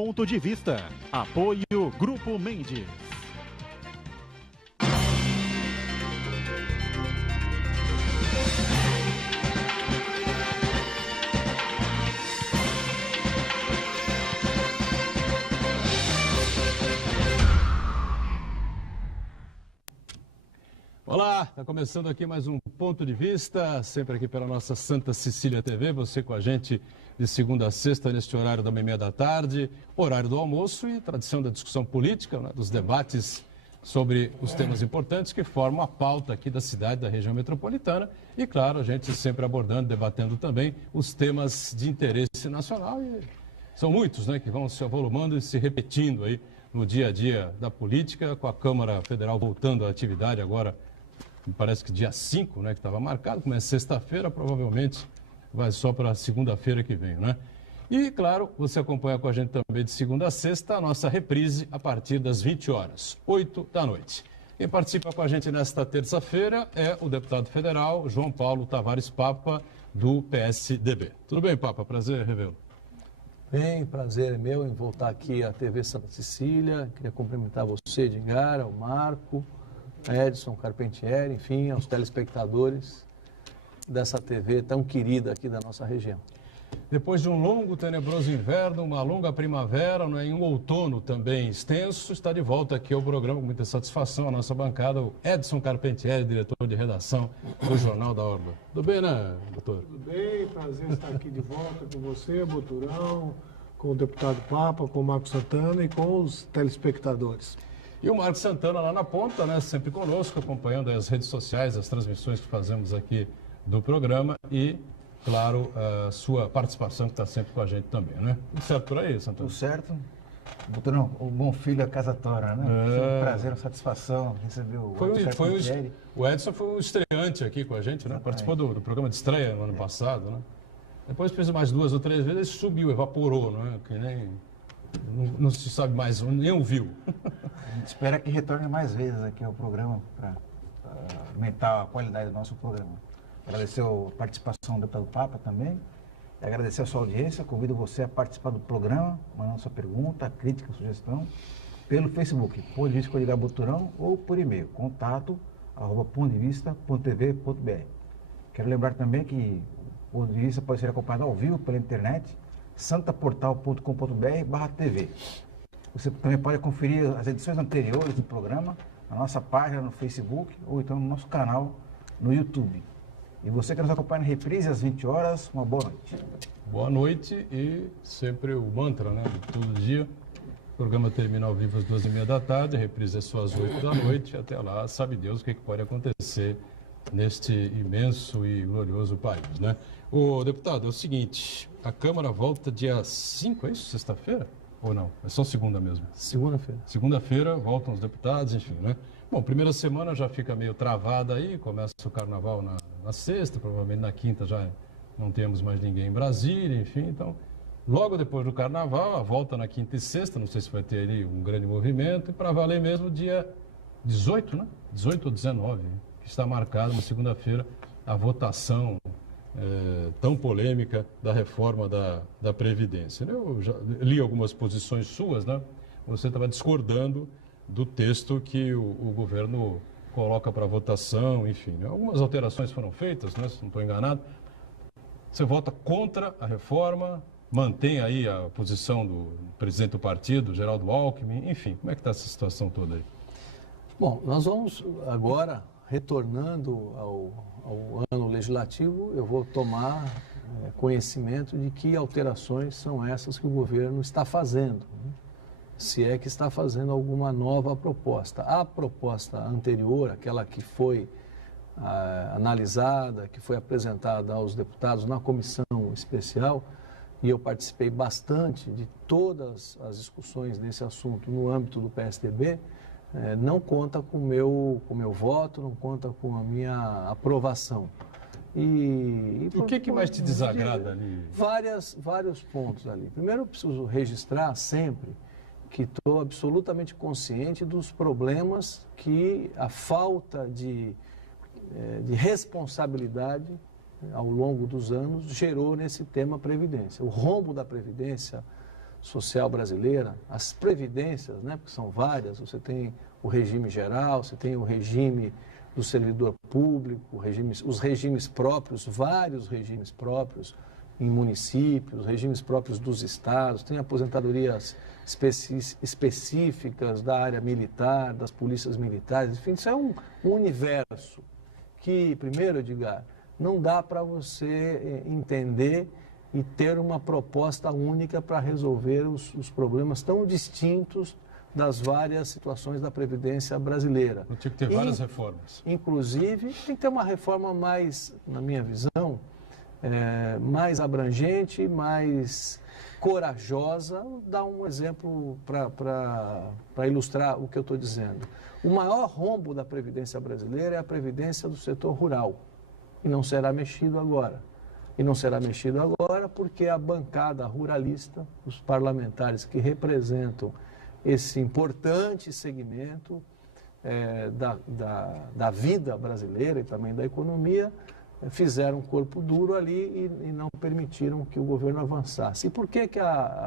Ponto de Vista. Apoio Grupo Mendes. Olá, está começando aqui mais um Ponto de Vista, sempre aqui pela nossa Santa Cecília TV, você com a gente de segunda a sexta neste horário da 1h30 da tarde, horário do almoço e tradição da discussão política, né, dos debates sobre os temas importantes que formam a pauta aqui da cidade, da região metropolitana e, claro, a gente sempre abordando, debatendo também os temas de interesse nacional e são muitos, né, que vão se avolumando e se repetindo aí no dia a dia da política, com a Câmara Federal voltando à atividade agora. Parece que dia 5, né, que estava marcado, como é sexta-feira, provavelmente vai só para segunda-feira que vem, né? E, claro, você acompanha com a gente também de segunda a sexta a nossa reprise a partir das 20 horas, 8 da noite. Quem participa com a gente nesta terça-feira é o deputado federal João Paulo Tavares Papa, do PSDB. Tudo bem, Papa? Prazer revê-lo. Bem, prazer é meu em voltar aqui à TV Santa Cecília. Queria cumprimentar você, Edgar, o Marco, Edson Carpentieri, enfim, aos telespectadores dessa TV tão querida aqui da nossa região. Depois de um longo, tenebroso inverno, uma longa primavera, né, e um outono também extenso, está de volta aqui ao programa com muita satisfação a nossa bancada, o Edson Carpentieri, diretor de redação do Jornal da Orla. Tudo bem, né, doutor? Tudo bem, prazer estar aqui de volta com você, Boturão, com o deputado Papa, com o Marco Santana e com os telespectadores. E o Marco Santana lá na ponta, né, sempre conosco, acompanhando as redes sociais, as transmissões que fazemos aqui do programa e, claro, a sua participação que está sempre com a gente também, né? Tudo certo por aí, Santana? Tudo certo. Boturão, o bom filho é casa tora, né? Foi um prazer, uma satisfação receber o o Edson foi um estreante aqui com a gente, né? Participou do programa de estreia no ano passado, né? Depois fez mais 2 ou 3 vezes, subiu, evaporou, né? Que nem... Não se sabe mais, nem ouviu. A gente espera que retorne mais vezes aqui ao programa para aumentar a qualidade do nosso programa. Agradecer a participação do deputado Papa também. E agradecer a sua audiência. Convido você a participar do programa, mandando sua pergunta, crítica, sugestão, pelo Facebook, Ponto de Vista com Edgar Boturão, ou por e-mail, contato@pontodevista.tv.br. Quero lembrar também que o Ponto de Vista pode ser acompanhado ao vivo pela internet, santaportal.com.br/TV. Você também pode conferir as edições anteriores do programa na nossa página no Facebook ou então no nosso canal no YouTube. E você que nos acompanha na reprise às 20 horas, uma boa noite. Boa noite e sempre o mantra, né? Todo dia. O programa termina ao vivo às 2h30 da tarde, a reprise é só às 8 da noite. Até lá, sabe Deus o que pode acontecer neste imenso e glorioso país, né? Ô, deputado, é o seguinte, a Câmara volta dia 5, é isso? Sexta-feira? Ou não? É só segunda mesmo? Segunda-feira. Segunda-feira voltam os deputados, enfim, né? Bom, primeira semana já fica meio travada aí, começa o carnaval na sexta, provavelmente na quinta já não temos mais ninguém em Brasília, enfim, então... Logo depois do carnaval, a volta na quinta e sexta, não sei se vai ter ali um grande movimento, e para valer mesmo dia 18, né? 18 ou 19, que está marcado na segunda-feira a votação tão polêmica da reforma da Previdência. Eu já li algumas posições suas, né? Você estava discordando do texto que o governo coloca para votação, enfim. Né? Algumas alterações foram feitas, né? Se não estou enganado. Você vota contra a reforma, mantém aí a posição do presidente do partido, Geraldo Alckmin, enfim. Como é que está essa situação toda aí? Bom, nós vamos agora, retornando ao ano legislativo, eu vou tomar conhecimento de que alterações são essas que o governo está fazendo, né? Se é que está fazendo alguma nova proposta. A proposta anterior, aquela que foi analisada, que foi apresentada aos deputados na comissão especial, e eu participei bastante de todas as discussões nesse assunto no âmbito do PSDB, não conta com o meu voto, não conta com a minha aprovação. O que mais te desagrada ali? Vários pontos ali. Primeiro, eu preciso registrar sempre que estou absolutamente consciente dos problemas que a falta de responsabilidade ao longo dos anos gerou nesse tema Previdência. O rombo da Previdência social brasileira, as previdências, né, porque são várias, você tem o regime geral, você tem o regime do servidor público, os regimes próprios, vários regimes próprios em municípios, regimes próprios dos estados, tem aposentadorias específicas da área militar, das polícias militares, enfim, isso é um universo que, primeiro, Edgar, não dá para você entender e ter uma proposta única para resolver os problemas tão distintos das várias situações da Previdência brasileira. Não tinha que ter várias reformas. Inclusive, tem que ter uma reforma mais, na minha visão, mais abrangente, mais corajosa. Vou dar um exemplo para ilustrar o que eu estou dizendo. O maior rombo da Previdência brasileira é a Previdência do setor rural. E não será mexido agora. E não será mexido agora porque a bancada ruralista, os parlamentares que representam esse importante segmento da vida brasileira e também da economia, fizeram um corpo duro ali e não permitiram que o governo avançasse. E por que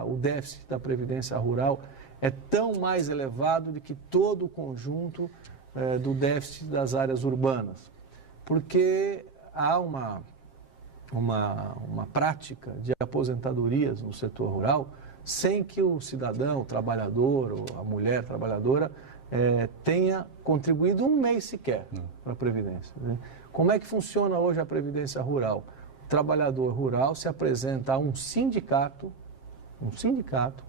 o déficit da Previdência Rural é tão mais elevado do que todo o conjunto do déficit das áreas urbanas? Porque há uma prática de aposentadorias no setor rural sem que o cidadão, o trabalhador, ou a mulher trabalhadora tenha contribuído um mês sequer para a Previdência, né? Como é que funciona hoje a Previdência Rural? O trabalhador rural se apresenta a um sindicato,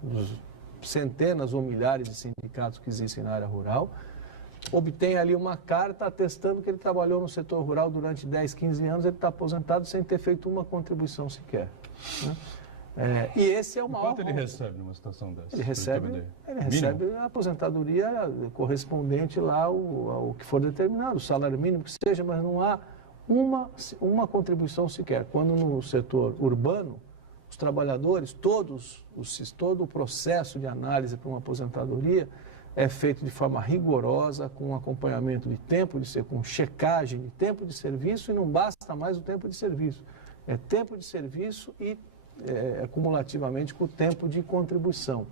dos centenas ou milhares de sindicatos que existem na área rural, obtém ali uma carta atestando que ele trabalhou no setor rural durante 10, 15 anos, ele está aposentado sem ter feito uma contribuição sequer, né? E esse é o maior. Quanto ele recebe numa situação dessa? Ele recebe a aposentadoria correspondente lá ao que for determinado, o salário mínimo que seja, mas não há uma contribuição sequer. Quando no setor urbano, os trabalhadores, todo o processo de análise para uma aposentadoria é feito de forma rigorosa, com acompanhamento de tempo com checagem de tempo de serviço, e não basta mais o tempo de serviço. É tempo de serviço e acumulativamente com o tempo de contribuição.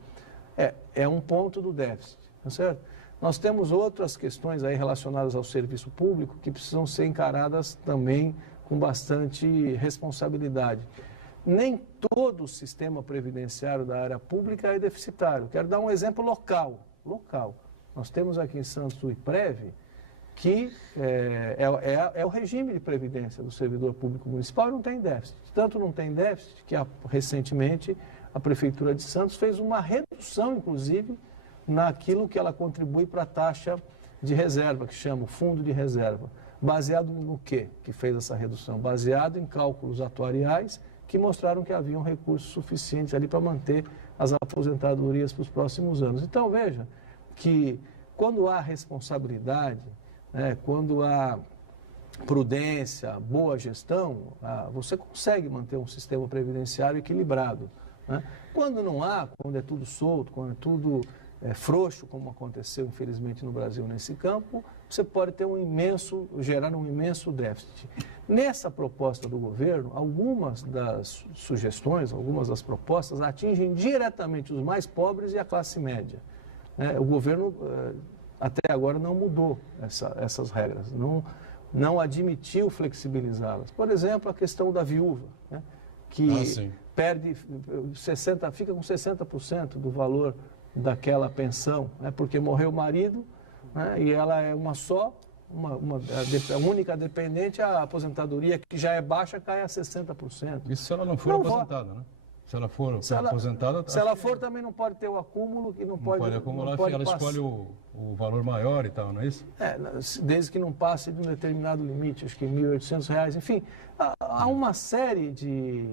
É um ponto do déficit, tá certo? Nós temos outras questões aí relacionadas ao serviço público que precisam ser encaradas também com bastante responsabilidade. Nem todo o sistema previdenciário da área pública é deficitário. Quero dar um exemplo local. Nós temos aqui em Santos o IPREV, que é o regime de previdência do servidor público municipal e não tem déficit. Tanto não tem déficit que recentemente a Prefeitura de Santos fez uma redução, inclusive, naquilo que ela contribui para a taxa de reserva, que chama o Fundo de Reserva. Baseado no quê que fez essa redução? Baseado em cálculos atuariais que mostraram que haviam recursos suficientes ali para manter as aposentadorias para os próximos anos. Então, veja que quando há responsabilidade, quando há prudência, boa gestão, você consegue manter um sistema previdenciário equilibrado, né? Quando não há, quando é tudo solto, quando é tudo frouxo, como aconteceu infelizmente no Brasil nesse campo, você pode ter gerar um imenso déficit. Nessa proposta do governo, algumas das sugestões, algumas das propostas atingem diretamente os mais pobres e a classe média. O governo até agora não mudou essas regras, não admitiu flexibilizá-las. Por exemplo, a questão da viúva, né, que fica com 60% do valor daquela pensão, né, porque morreu o marido, né, e ela é a única dependente, a aposentadoria que já é baixa cai a 60%. Isso se ela não for aposentada, né? Se ela for aposentada... Se ela for, também não pode ter o acúmulo e não pode acumular, ela escolhe o valor maior e tal, não é isso? Desde que não passe de um determinado limite, acho que R$ 1.800, enfim. Há uma série de...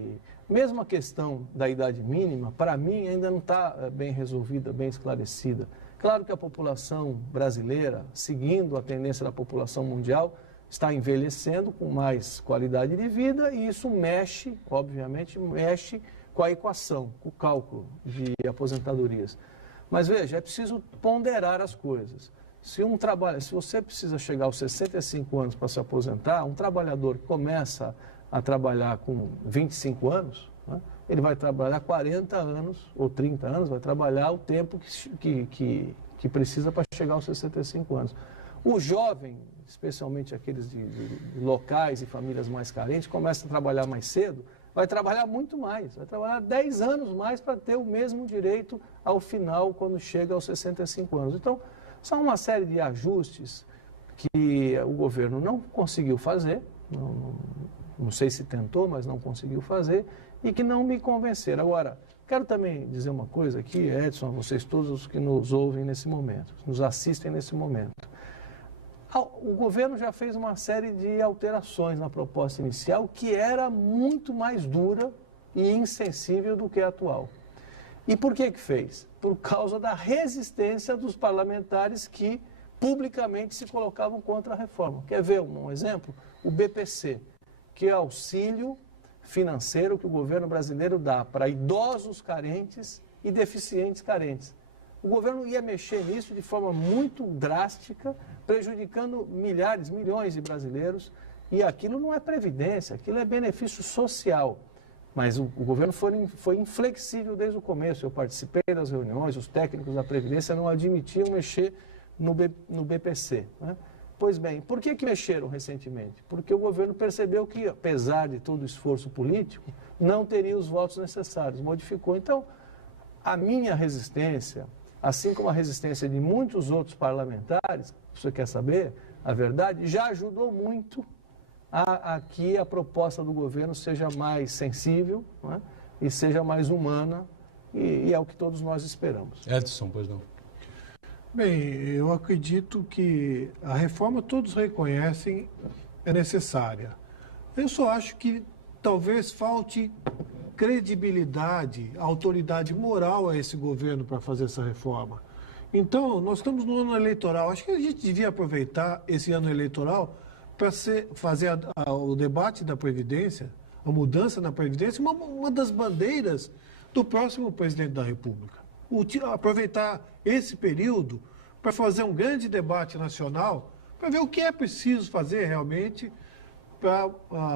Mesmo a questão da idade mínima, para mim, ainda não está bem resolvida, bem esclarecida. Claro que a população brasileira, seguindo a tendência da população mundial, está envelhecendo com mais qualidade de vida e isso obviamente, mexe com a equação, com o cálculo de aposentadorias. Mas veja, é preciso ponderar as coisas. Se você precisa chegar aos 65 anos para se aposentar, um trabalhador que começa a trabalhar com 25 anos, né, ele vai trabalhar 40 anos ou 30 anos, vai trabalhar o tempo que precisa para chegar aos 65 anos. O jovem, especialmente aqueles de locais e famílias mais carentes, começa a trabalhar mais cedo, vai trabalhar muito mais, vai trabalhar 10 anos mais para ter o mesmo direito ao final, quando chega aos 65 anos. Então, são uma série de ajustes que o governo não conseguiu fazer, não sei se tentou, mas não conseguiu fazer, e que não me convenceram. Agora, quero também dizer uma coisa aqui, Edson, a vocês todos os que nos ouvem nesse momento, nos assistem nesse momento. O governo já fez uma série de alterações na proposta inicial que era muito mais dura e insensível do que a atual. E por que fez? Por causa da resistência dos parlamentares que publicamente se colocavam contra a reforma. Quer ver um exemplo? O BPC, que é auxílio financeiro que o governo brasileiro dá para idosos carentes e deficientes carentes. O governo ia mexer nisso de forma muito drástica, prejudicando milhares, milhões de brasileiros, e aquilo não é previdência, aquilo é benefício social. Mas o governo foi inflexível desde o começo. Eu participei das reuniões, os técnicos da Previdência não admitiam mexer no BPC. Né? Pois bem, por que mexeram recentemente? Porque o governo percebeu que, apesar de todo o esforço político, não teria os votos necessários, modificou. Então, a minha resistência, assim como a resistência de muitos outros parlamentares, você quer saber, a verdade, já ajudou muito a que a proposta do governo seja mais sensível, né, e seja mais humana, e é o que todos nós esperamos. Edson, pois não. Bem, eu acredito que a reforma todos reconhecem é necessária. Eu só acho que talvez falte credibilidade, autoridade moral a esse governo para fazer essa reforma. Então, nós estamos no ano eleitoral. Acho que a gente devia aproveitar esse ano eleitoral para fazer o debate da Previdência, a mudança na Previdência, uma das bandeiras do próximo presidente da República. Aproveitar esse período para fazer um grande debate nacional, para ver o que é preciso fazer realmente para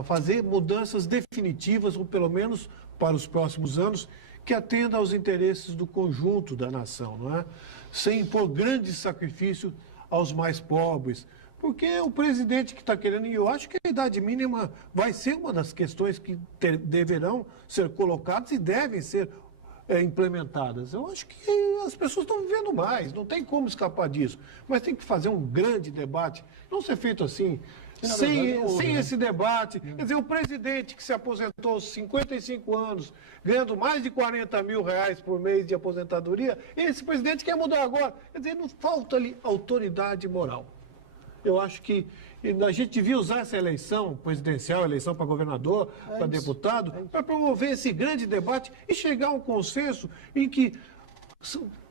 fazer mudanças definitivas, ou pelo menos para os próximos anos, que atenda aos interesses do conjunto da nação, não é? Sem impor grandes sacrifícios aos mais pobres. Porque o presidente que está querendo, e eu acho que a idade mínima vai ser uma das questões que deverão ser colocadas e devem ser implementadas. Eu acho que as pessoas estão vivendo mais, não tem como escapar disso. Mas tem que fazer um grande debate, não ser feito assim, sem esse debate. Quer dizer, o presidente que se aposentou aos 55 anos, ganhando mais de 40 mil reais por mês de aposentadoria, esse presidente quer mudar agora. Quer dizer, não falta ali autoridade moral. Eu acho que a gente devia usar essa eleição presidencial, eleição para governador, para deputado, para promover esse grande debate e chegar a um consenso em que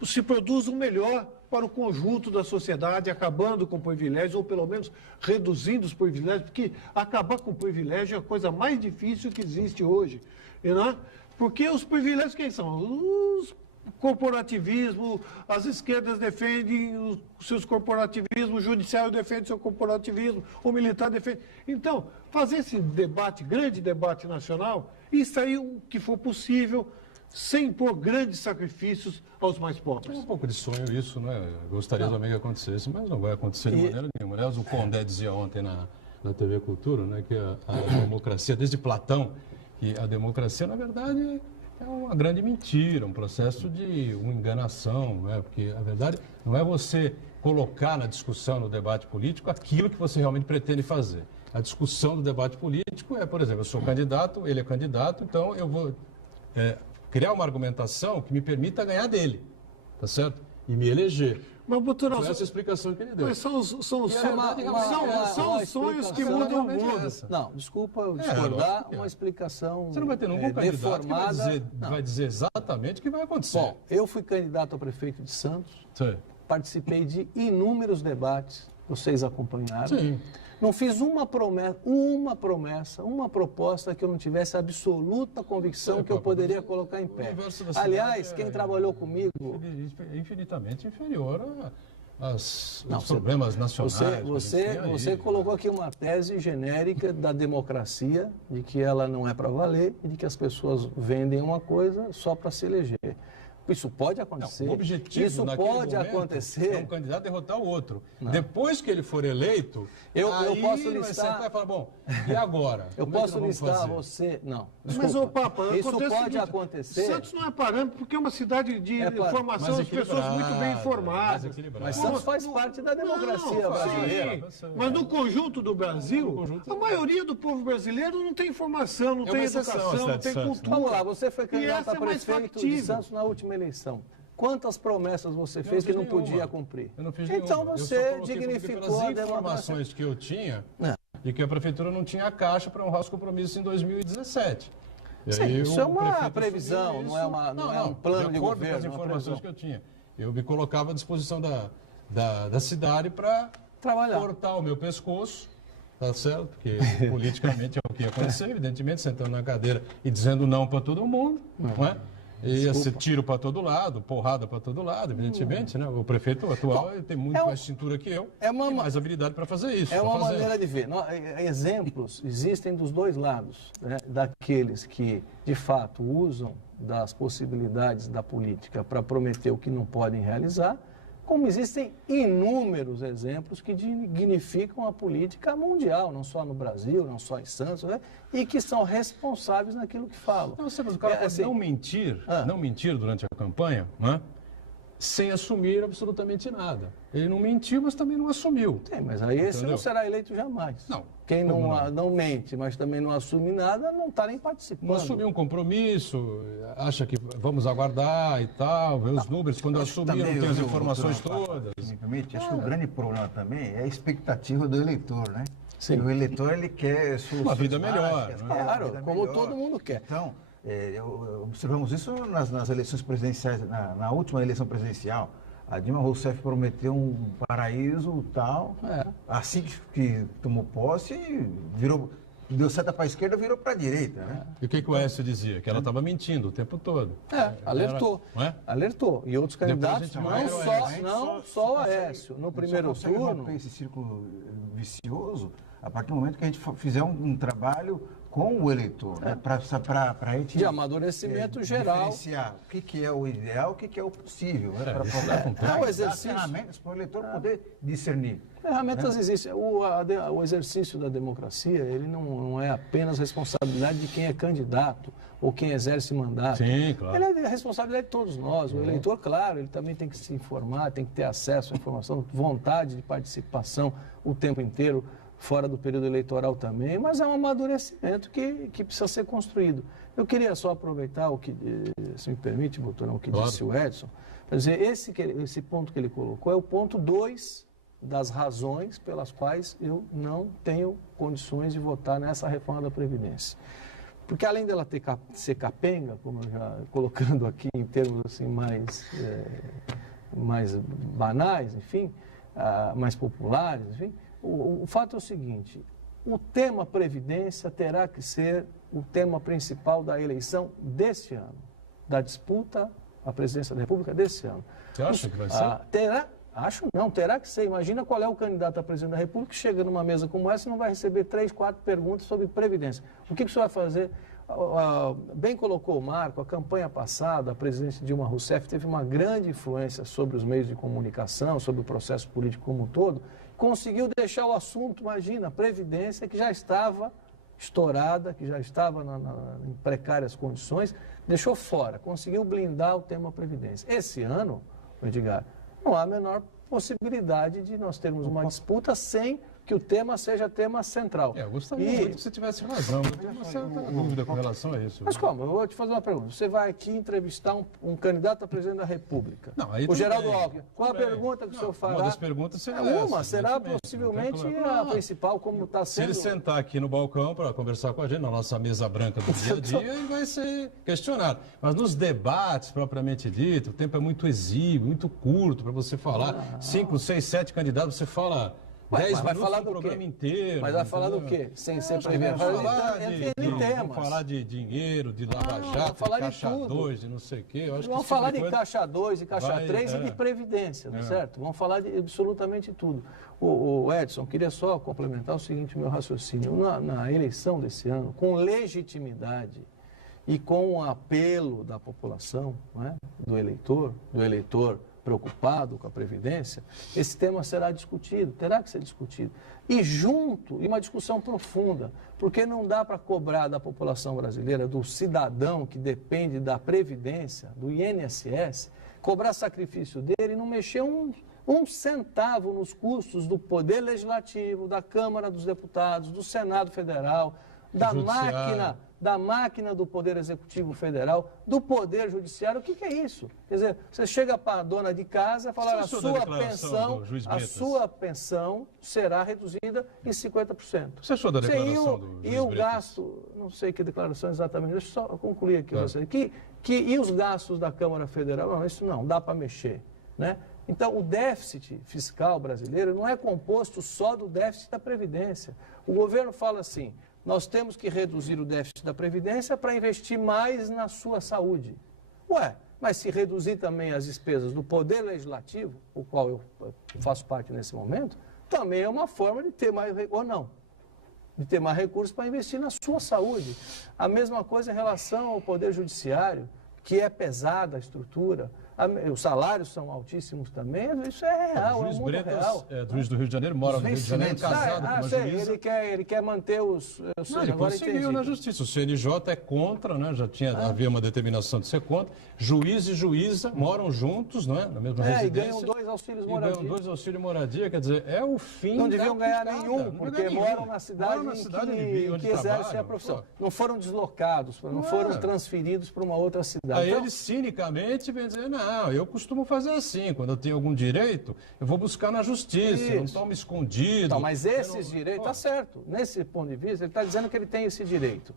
se produza o melhor para o conjunto da sociedade, acabando com privilégios, ou pelo menos reduzindo os privilégios, porque acabar com o privilégio é a coisa mais difícil que existe hoje. Não é? Porque os privilégios quem são? Os corporativismo, as esquerdas defendem os seus corporativismos, o judiciário defende o seu corporativismo, o militar defende. Então, fazer esse debate, grande debate nacional, e sair o que for possível, sem impor grandes sacrifícios aos mais pobres. É um pouco de sonho isso, né? Gostaria também que acontecesse, mas não vai acontecer de maneira nenhuma. Aliás, o Condé dizia ontem na TV Cultura, né, que a democracia, desde Platão, que a democracia, na verdade, é uma grande mentira, um processo de uma enganação, né? Porque a verdade não é você colocar na discussão, no debate político, aquilo que você realmente pretende fazer. A discussão do debate político é, por exemplo, eu sou candidato, ele é candidato, então eu vou criar uma argumentação que me permita ganhar dele, tá certo? E me eleger. Mas, doutor, foi essa a explicação que ele deu. Mas são os sonhos que mudam o mundo. Não, desculpa eu discordar, uma explicação você não vai ter nenhum candidato deformada. que vai dizer exatamente o que vai acontecer. Bom, eu fui candidato a prefeito de Santos, Sim. Participei de inúmeros debates, vocês acompanharam. Sim. Não fiz uma proposta que eu não tivesse absoluta convicção que eu poderia colocar em pé. Aliás, quem trabalhou comigo... É infinitamente inferior os Não, problemas nacionais. Você colocou aqui uma tese genérica da democracia, de que ela não é para valer e de que as pessoas vendem uma coisa só para se eleger. Isso pode acontecer. Não, o objetivo isso naquele pode momento acontecer. é um candidato derrotar o outro. Não. Depois que ele for eleito, eu posso vai listar. sentar e falar, bom, e agora? Eu Como é que posso nós vamos listar fazer? você. Não. Mas, desculpa. ô Papa, isso acontece o pode seguinte, acontecer. Santos não é parâmetro porque é uma cidade de informação, mais as pessoas muito bem mais informadas. equilibrado. Mas Santos faz parte da democracia brasileira. Sim, mas no conjunto do Brasil, a maioria do povo brasileiro não tem informação, não É tem uma exceção educação, a não cidade tem de Santos, cultura. Vamos lá, você foi E candidato essa a é mais prefeito de factível. Santos na última eleição. Quantas promessas você fez que fiz não nenhuma. podia cumprir? Eu não fiz Então nenhuma. Eu só você coloquei dignificou pelas a democracia. informações que eu tinha É. e que a prefeitura não tinha caixa para honrar os compromissos em 2017. E Sim, aí isso o é uma prefeito previsão, assumiu não é uma- não é um plano de acordo governo, com as é uma informações previsão. que eu tinha. Eu me colocava à disposição da cidade para Trabalhar. cortar o meu pescoço, tá certo? Porque politicamente é o que ia acontecer, evidentemente, sentando na cadeira e dizendo não para todo mundo, não é? Ia ser tiro para todo lado, porrada para todo lado, evidentemente, né? O prefeito atual ele tem muito mais cintura que eu e mais habilidade para fazer isso. É tá uma fazendo. maneira de ver. Exemplos existem dos dois lados, né? Daqueles que, de fato, usam das possibilidades da política para prometer o que não podem realizar, como existem inúmeros exemplos que dignificam a política mundial, não só no Brasil, não só em Santos, né? E que são responsáveis naquilo que falam. Não, mas o cara pode assim, não mentir durante a campanha, né? Sem assumir absolutamente nada. Ele não mentiu, mas também não assumiu. Tem, mas aí esse Entendeu? não será eleito jamais. Não. Quem Como não mente, mas também não assume nada, não está nem participando. Não assumiu um compromisso, acha que vamos aguardar e tal, ver os números. Quando assumir, não tem as informações todas. Me permite, acho que o grande problema também é a expectativa do eleitor, né? Sim. O eleitor, ele quer soluções Uma vida básicas, melhor, quer né? uma Claro, vida como melhor. todo mundo quer. Então, observamos isso nas eleições presidenciais, na última eleição presidencial. A Dilma Rousseff prometeu um paraíso tal. É. Assim que tomou posse, deu seta para a esquerda, virou para a direita, né? E o que o Aécio dizia? Que ela estava mentindo o tempo todo. Alertou. Não é? Alertou. E outros Depois a candidatos, gente vai ao Aécio. não só o Aécio. No primeiro só consegue turno, romper esse círculo vicioso a partir do momento que a gente fizer um trabalho com o eleitor, né? Para a gente de amadurecimento geral. diferenciar o que é o ideal, o que é o possível, né? Para isso poder é um dar exercício. ferramentas para o eleitor poder discernir. Ferramentas existem. O exercício da democracia, ele não é apenas responsabilidade de quem é candidato ou quem exerce mandato. Sim, claro. Ele é responsabilidade de todos nós. O eleitor, claro, ele também tem que se informar, tem que ter acesso à informação, vontade de participação o tempo inteiro, fora do período eleitoral também, mas é um amadurecimento que precisa ser construído. Eu queria só aproveitar o que, se me permite, Boturão, o que Claro. disse o Edson, para dizer, esse ponto que ele colocou é o ponto 2 das razões pelas quais eu não tenho condições de votar nessa reforma da Previdência. Porque além dela ser capenga, como eu já colocando aqui em termos assim mais banais, enfim, mais populares, enfim, o fato é o seguinte, o tema Previdência terá que ser o tema principal da eleição deste ano, da disputa à presidência da República deste ano. Você acha que vai ser? Terá que ser. Imagina qual é o candidato a presidente da República que chega numa mesa como essa e não vai receber 3, 4 perguntas sobre Previdência. O que você vai fazer? Bem colocou o Marco, a campanha passada, a presidente Dilma Rousseff teve uma grande influência sobre os meios de comunicação, sobre o processo político como um todo, conseguiu deixar o assunto, imagina, Previdência, que já estava estourada, que já estava em precárias condições, deixou fora, conseguiu blindar o tema Previdência. Esse ano, Edgar, não há a menor possibilidade de nós termos uma disputa sem que o tema seja tema central. Eu gostaria muito que você tivesse razão. Eu tenho uma certa dúvida com relação a isso. Mas como? Eu vou te fazer uma pergunta. Você vai aqui entrevistar um candidato a presidente da República. Não, aí o tudo Geraldo bem. Alckmin. Qual a Tudo bem. pergunta que o senhor fará? Uma das perguntas será Uma, essa, será evidentemente. possivelmente Não tem a problema. principal, como está Se sendo. ele sentar aqui no balcão para conversar com a gente, na nossa mesa branca do dia a dia, ele vai ser questionado. Mas nos debates, propriamente dito, o tempo é muito exíguo, muito curto para você falar. 5, 6, 7 candidatos, você fala Ué, 10 mas vai minutos falar do do programa quê? inteiro. Mas vai falar do entendeu? quê? Sem ser Vamos prever. falar de dinheiro, de lava-jato, falar de de caixa tudo. 2, de não sei o quê. Eu acho que Vamos esse falar tipo de coisa caixa 2 e caixa 3 e de previdência, não é certo? Vamos falar de absolutamente tudo. O Edson, queria só complementar o seguinte, meu raciocínio. Na eleição desse ano, com legitimidade e com o apelo da população, não é? do eleitor preocupado com a Previdência, esse tema será discutido, terá que ser discutido. E uma discussão profunda, porque não dá para cobrar da população brasileira, do cidadão que depende da Previdência, do INSS, cobrar sacrifício dele e não mexer um centavo nos custos do Poder Legislativo, da Câmara dos Deputados, do Senado Federal, da máquina do Poder Executivo Federal, do Poder Judiciário. O que é isso? Quer dizer, você chega para a dona de casa e fala, a sua pensão será reduzida em 50%. Você achou da declaração do juiz E o Bretas? gasto, não sei que declaração exatamente, deixa eu só concluir aqui. E os gastos da Câmara Federal? Não, isso não, dá para mexer, né? Então, o déficit fiscal brasileiro não é composto só do déficit da Previdência. O governo fala assim, nós temos que reduzir o déficit da Previdência para investir mais na sua saúde. Ué, mas se reduzir também as despesas do Poder Legislativo, o qual eu faço parte nesse momento, também é uma forma de ter mais, ou não, de ter mais recursos para investir na sua saúde. A mesma coisa em relação ao Poder Judiciário, que é pesada a estrutura, os salários são altíssimos também, isso é real, o juiz é muito Bretas, real. juiz do Rio de Janeiro, mora no Rio de Janeiro, casado com uma juíza. Ele quer manter os... Ele conseguiu na justiça. O CNJ é contra, né? Havia uma determinação de ser contra. Juiz e juíza moram juntos, não é? Na mesma residência. E ganham 2 auxílios moradia. Ganham 2 auxílios moradia, quer dizer, é o fim Não deviam ganhar picada. nenhum, porque moram na cidade que exercem a profissão. Não foram deslocados, não foram transferidos para uma outra cidade. Aí eles cinicamente vêm dizer, não, eu costumo fazer assim, quando eu tenho algum direito, eu vou buscar na justiça, eu não tomo escondido. Então, mas esses direitos, tá certo, nesse ponto de vista, ele está dizendo que ele tem esse direito.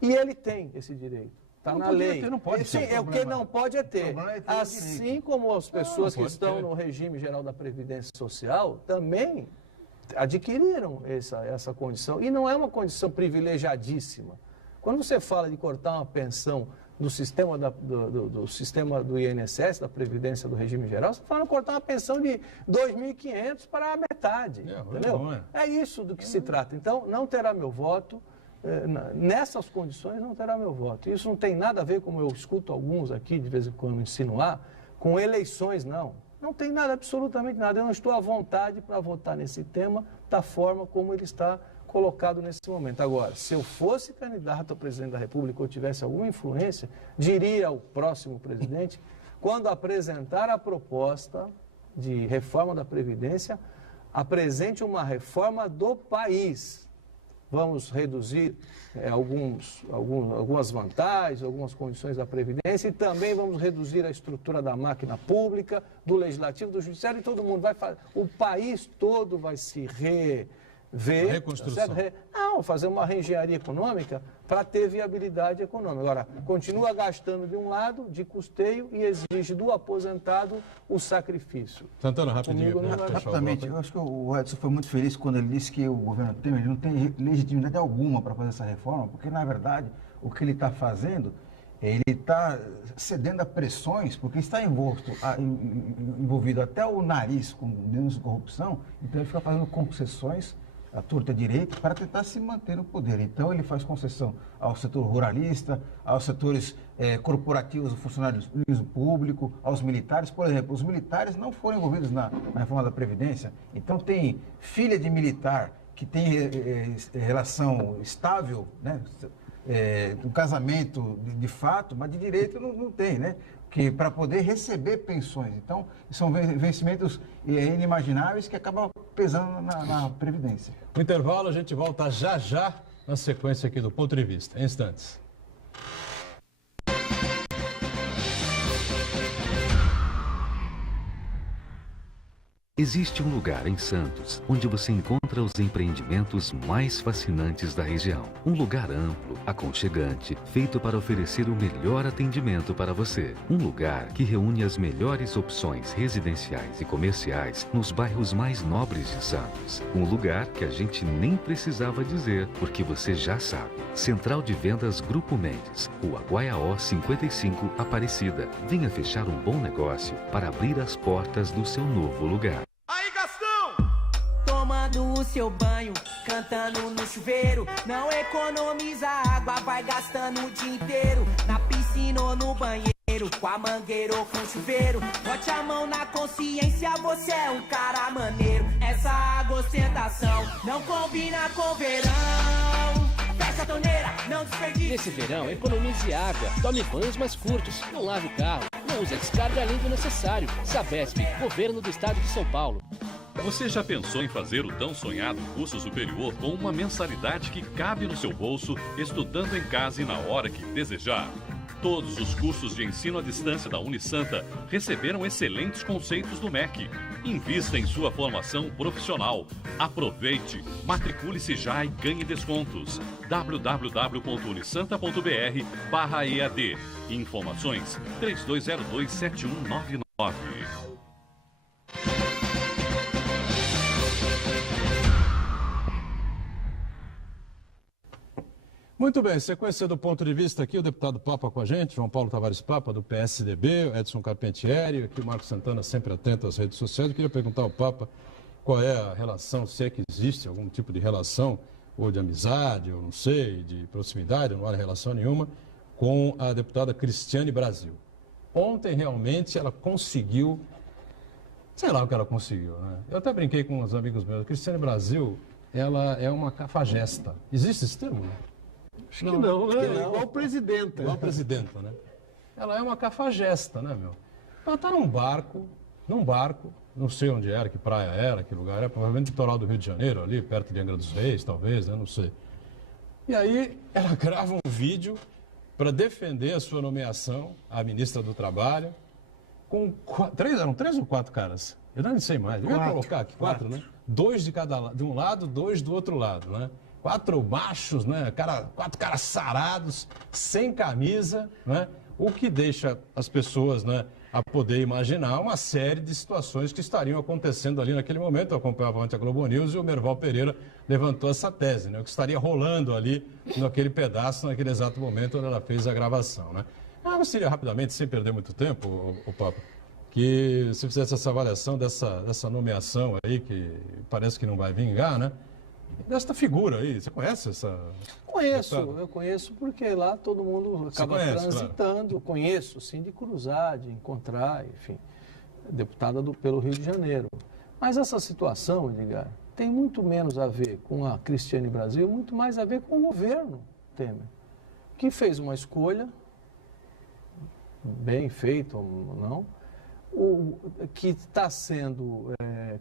E ele tem esse direito, está na lei. Não pode ter. O que não pode é ter. Assim como as pessoas que estão no regime geral da Previdência Social também adquiriram essa condição. E não é uma condição privilegiadíssima. Quando você fala de cortar uma pensão do sistema do INSS, da Previdência do regime geral, você fala cortar uma pensão de 2.500 para a metade, entendeu? É isso do que se trata. Então, não terá meu voto, nessas condições não terá meu voto. Isso não tem nada a ver, como eu escuto alguns aqui de vez em quando insinuar, com eleições, não. Não tem nada, absolutamente nada. Eu não estou à vontade para votar nesse tema da forma como ele está colocado nesse momento. Agora, se eu fosse candidato a presidente da República ou tivesse alguma influência, diria ao próximo presidente, quando apresentar a proposta de reforma da Previdência, apresente uma reforma do país. Vamos reduzir algumas vantagens, algumas condições da Previdência e também vamos reduzir a estrutura da máquina pública, do Legislativo, do Judiciário e todo mundo vai fazer. O país todo vai se rever, reconstrução. Fazer uma reengenharia econômica para ter viabilidade econômica. Agora, continua gastando de um lado, de custeio, e exige do aposentado o sacrifício. Santana, rapidinho. Rapidamente, eu acho que o Edson foi muito feliz quando ele disse que o governo Temer não tem legitimidade alguma para fazer essa reforma, porque, na verdade, o que ele está fazendo, ele está cedendo a pressões, porque está envolvido até o nariz com denúncias de corrupção, então ele fica fazendo concessões à torta direita para tentar se manter no poder. Então ele faz concessão ao setor ruralista, aos setores corporativos do funcionalismo público, aos militares. Por exemplo, os militares não foram envolvidos na reforma da Previdência. Então tem filha de militar que tem relação estável, né? Um casamento de fato, mas de direito não tem, né? Que para poder receber pensões. Então, são vencimentos inimagináveis que acabam pesando na Previdência. No intervalo, a gente volta já na sequência aqui do Ponto de Vista. Em instantes. Existe um lugar em Santos onde você encontra os empreendimentos mais fascinantes da região. Um lugar amplo, aconchegante, feito para oferecer o melhor atendimento para você. Um lugar que reúne as melhores opções residenciais e comerciais nos bairros mais nobres de Santos. Um lugar que a gente nem precisava dizer, porque você já sabe. Central de Vendas Grupo Mendes, Rua Guaiaó 55, Aparecida. Venha fechar um bom negócio para abrir as portas do seu novo lugar. Aí, Gastão! Tomando o seu banho, cantando no chuveiro. Não economiza água, vai gastando o dia inteiro. Na piscina ou no banheiro, com a mangueira ou com o chuveiro. Bote a mão na consciência, você é um cara maneiro. Essa água ostentação não combina com verão. Fecha a torneira, não desperdice. Nesse verão, economize água, tome banhos mais curtos, não lave o carro, não use a descarga além do necessário. Sabesp, Governo do Estado de São Paulo. Você já pensou em fazer o tão sonhado curso superior com uma mensalidade que cabe no seu bolso, estudando em casa e na hora que desejar? Todos os cursos de ensino à distância da Unisanta receberam excelentes conceitos do MEC. Invista em sua formação profissional. Aproveite, matricule-se já e ganhe descontos. www.unisanta.br/EAD. Informações 3202-7199. Muito bem, sequência do ponto de vista aqui, o deputado Papa com a gente, João Paulo Tavares Papa, do PSDB, o Edson Carpentieri, aqui o Marcos Santana sempre atento às redes sociais. Eu queria perguntar ao Papa qual é a relação, se é que existe algum tipo de relação, ou de amizade, ou não sei, de proximidade, não há relação nenhuma, com a deputada Cristiane Brasil. Ontem, realmente, ela conseguiu, sei lá o que ela conseguiu, né? Eu até brinquei com uns amigos meus, a Cristiane Brasil, ela é uma cafajesta. Existe esse termo, né? Acho que não, né? Igual presidenta. Igual presidenta, né? Ela é uma cafajesta, né, meu? Ela está num barco, não sei onde era, que praia era, que lugar era, provavelmente litoral do Rio de Janeiro, ali, perto de Angra dos Reis, talvez, né? Não sei. E aí, ela grava um vídeo para defender a sua nomeação à ministra do Trabalho, com eram três ou quatro caras? Eu não sei mais. Eu ia colocar aqui quatro, né? Dois de cada de um lado, dois do outro lado, né? Quatro machos, né? Quatro caras sarados, sem camisa, né? O que deixa as pessoas, né, a poder imaginar uma série de situações que estariam acontecendo ali naquele momento. Eu acompanhava ontem a Globo News e o Merval Pereira levantou essa tese, né? O que estaria rolando ali naquele pedaço, naquele exato momento onde ela fez a gravação, né? Eu gostaria rapidamente, sem perder muito tempo, o Papa, que você fizesse essa avaliação dessa nomeação aí, que parece que não vai vingar, né? Desta figura aí, você conhece essa? Eu conheço porque lá todo mundo acaba transitando. Claro. Conheço, sim, de cruzar, de encontrar, enfim, deputada pelo Rio de Janeiro. Mas essa situação, Edgar, tem muito menos a ver com a Cristiane Brasil, muito mais a ver com o governo Temer, que fez uma escolha, bem feita ou não, que está sendo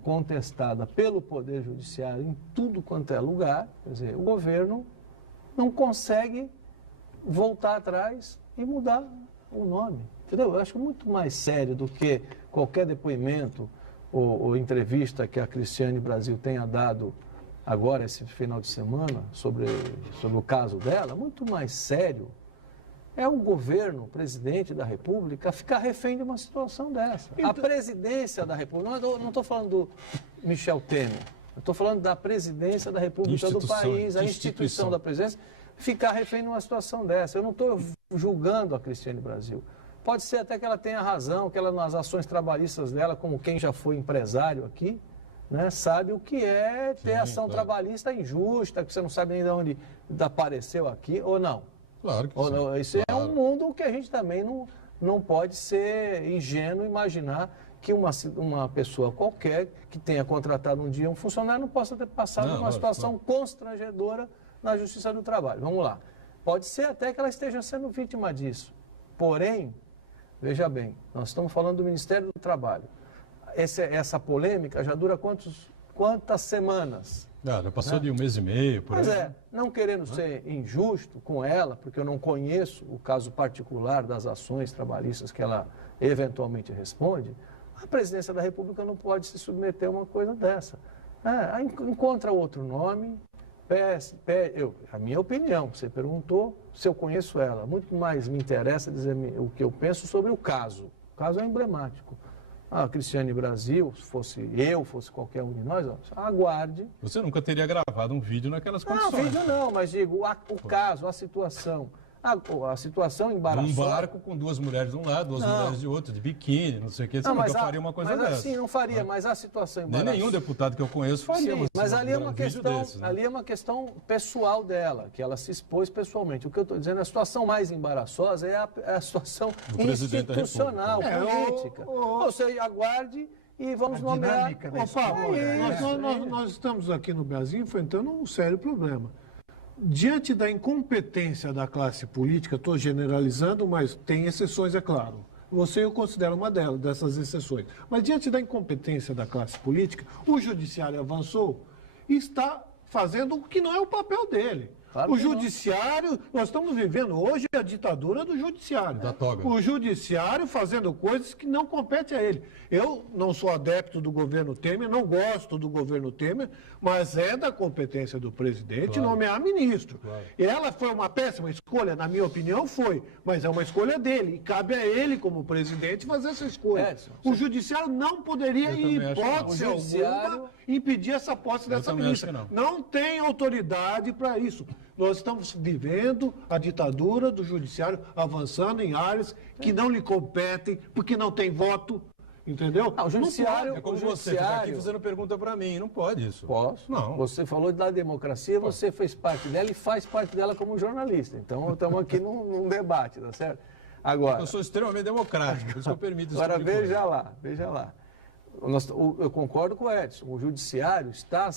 contestada pelo Poder Judiciário em tudo quanto é lugar. Quer dizer, o governo não consegue voltar atrás e mudar o nome. Entendeu? Eu acho muito mais sério do que qualquer depoimento ou entrevista que a Cristiane Brasil tenha dado agora, esse final de semana, sobre o caso dela. Muito mais sério é o governo, o presidente da República, ficar refém de uma situação dessa. Então, a presidência da República, não estou falando do Michel Temer, eu estou falando da presidência da República do país, a instituição da presidência, ficar refém de uma situação dessa. Eu não estou julgando a Cristiane Brasil. Pode ser até que ela tenha razão, que ela nas ações trabalhistas dela, como quem já foi empresário aqui, né, sabe o que é ter ação trabalhista injusta, que você não sabe nem de onde apareceu aqui, ou não. Claro que sim. Isso é um mundo que a gente também não pode ser ingênuo, imaginar que uma pessoa qualquer que tenha contratado um dia um funcionário não possa ter passado uma situação constrangedora na Justiça do Trabalho. Vamos lá. Pode ser até que ela esteja sendo vítima disso. Porém, veja bem, nós estamos falando do Ministério do Trabalho. Essa polêmica já dura quantas semanas? Já passou de um mês e meio, por aí. Mas não querendo ser injusto com ela, porque eu não conheço o caso particular das ações trabalhistas que ela eventualmente responde, A presidência da República não pode se submeter a uma coisa dessa. Encontra outro nome, a minha opinião, você perguntou se eu conheço ela. Muito mais me interessa dizer o que eu penso sobre o caso. O caso é emblemático. A Cristiane Brasil, se fosse eu, fosse qualquer um de nós, aguarde. Você nunca teria gravado um vídeo naquelas condições. Não, vídeo não, mas digo, o caso, a situação. A situação embaraçosa. Um barco com 2 mulheres de um lado, 2 mulheres de outro, de biquíni, não sei o que. Você nunca faria uma coisa dessa. Sim, não faria, mas a situação embaraçosa. Nem nenhum deputado que eu conheço faria. Sim, mas ali é uma questão, desses, né? ali é uma questão pessoal dela, que ela se expôs pessoalmente. O que eu estou dizendo, a situação mais embaraçosa é a situação institucional, política. Ou seja, aguarde e vamos nomear. Nós estamos aqui no Brasil enfrentando um sério problema. Diante da incompetência da classe política, estou generalizando, mas tem exceções, é claro. Eu considero uma dessas exceções. Mas diante da incompetência da classe política, o judiciário avançou e está fazendo o que não é o papel dele. Claro o judiciário, nós estamos vivendo hoje a ditadura do judiciário. Da toga. O judiciário fazendo coisas que não competem a ele. Eu não sou adepto do governo Temer, não gosto do governo Temer, mas é da competência do presidente nomear ministro. Claro. Ela foi uma péssima escolha, na minha opinião foi, mas é uma escolha dele. E cabe a ele, como presidente, fazer essa escolha. O judiciário não poderia, em hipótese alguma, impedir essa posse dessa ministra. Não tem autoridade para isso. Nós estamos vivendo a ditadura do judiciário avançando em áreas que não lhe competem, porque não tem voto, entendeu? O judiciário... É como você ficar aqui fazendo pergunta para mim, não pode isso. Posso? Não. Você falou da democracia, você fez parte dela e faz parte dela como jornalista. Então, estamos aqui num debate, tá certo? Agora... Eu sou extremamente democrático, por isso que eu permito isso. Agora, veja lá. Eu concordo com o Edson, o judiciário está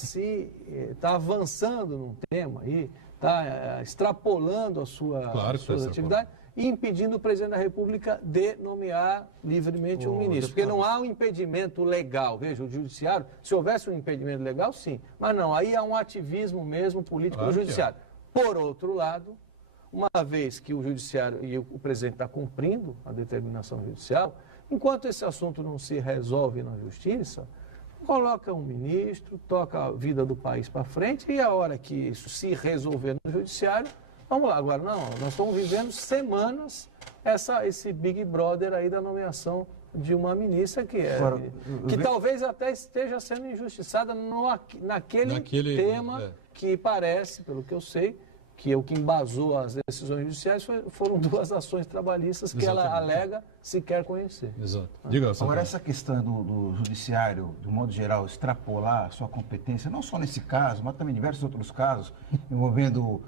avançando num tema aí, está extrapolando as suas atividades e impedindo o presidente da República de nomear livremente um ministro. Porque não há um impedimento legal. Veja, o judiciário, se houvesse um impedimento legal, sim. Mas não, aí há um ativismo mesmo político do judiciário. Por outro lado, uma vez que o judiciário e o presidente está cumprindo a determinação judicial, enquanto esse assunto não se resolve na justiça, coloca um ministro, toca a vida do país para frente e a hora que isso se resolver no judiciário, vamos lá. Agora, não, nós estamos vivendo semanas esse Big Brother aí da nomeação de uma ministra que talvez até esteja sendo injustiçada naquele tema que parece, pelo que eu sei, que o que embasou as decisões judiciais foram 2 ações trabalhistas que ela alega sequer conhecer. Exato. Diga, agora, essa questão do judiciário, de um modo geral, extrapolar a sua competência, não só nesse caso, mas também em diversos outros casos, envolvendo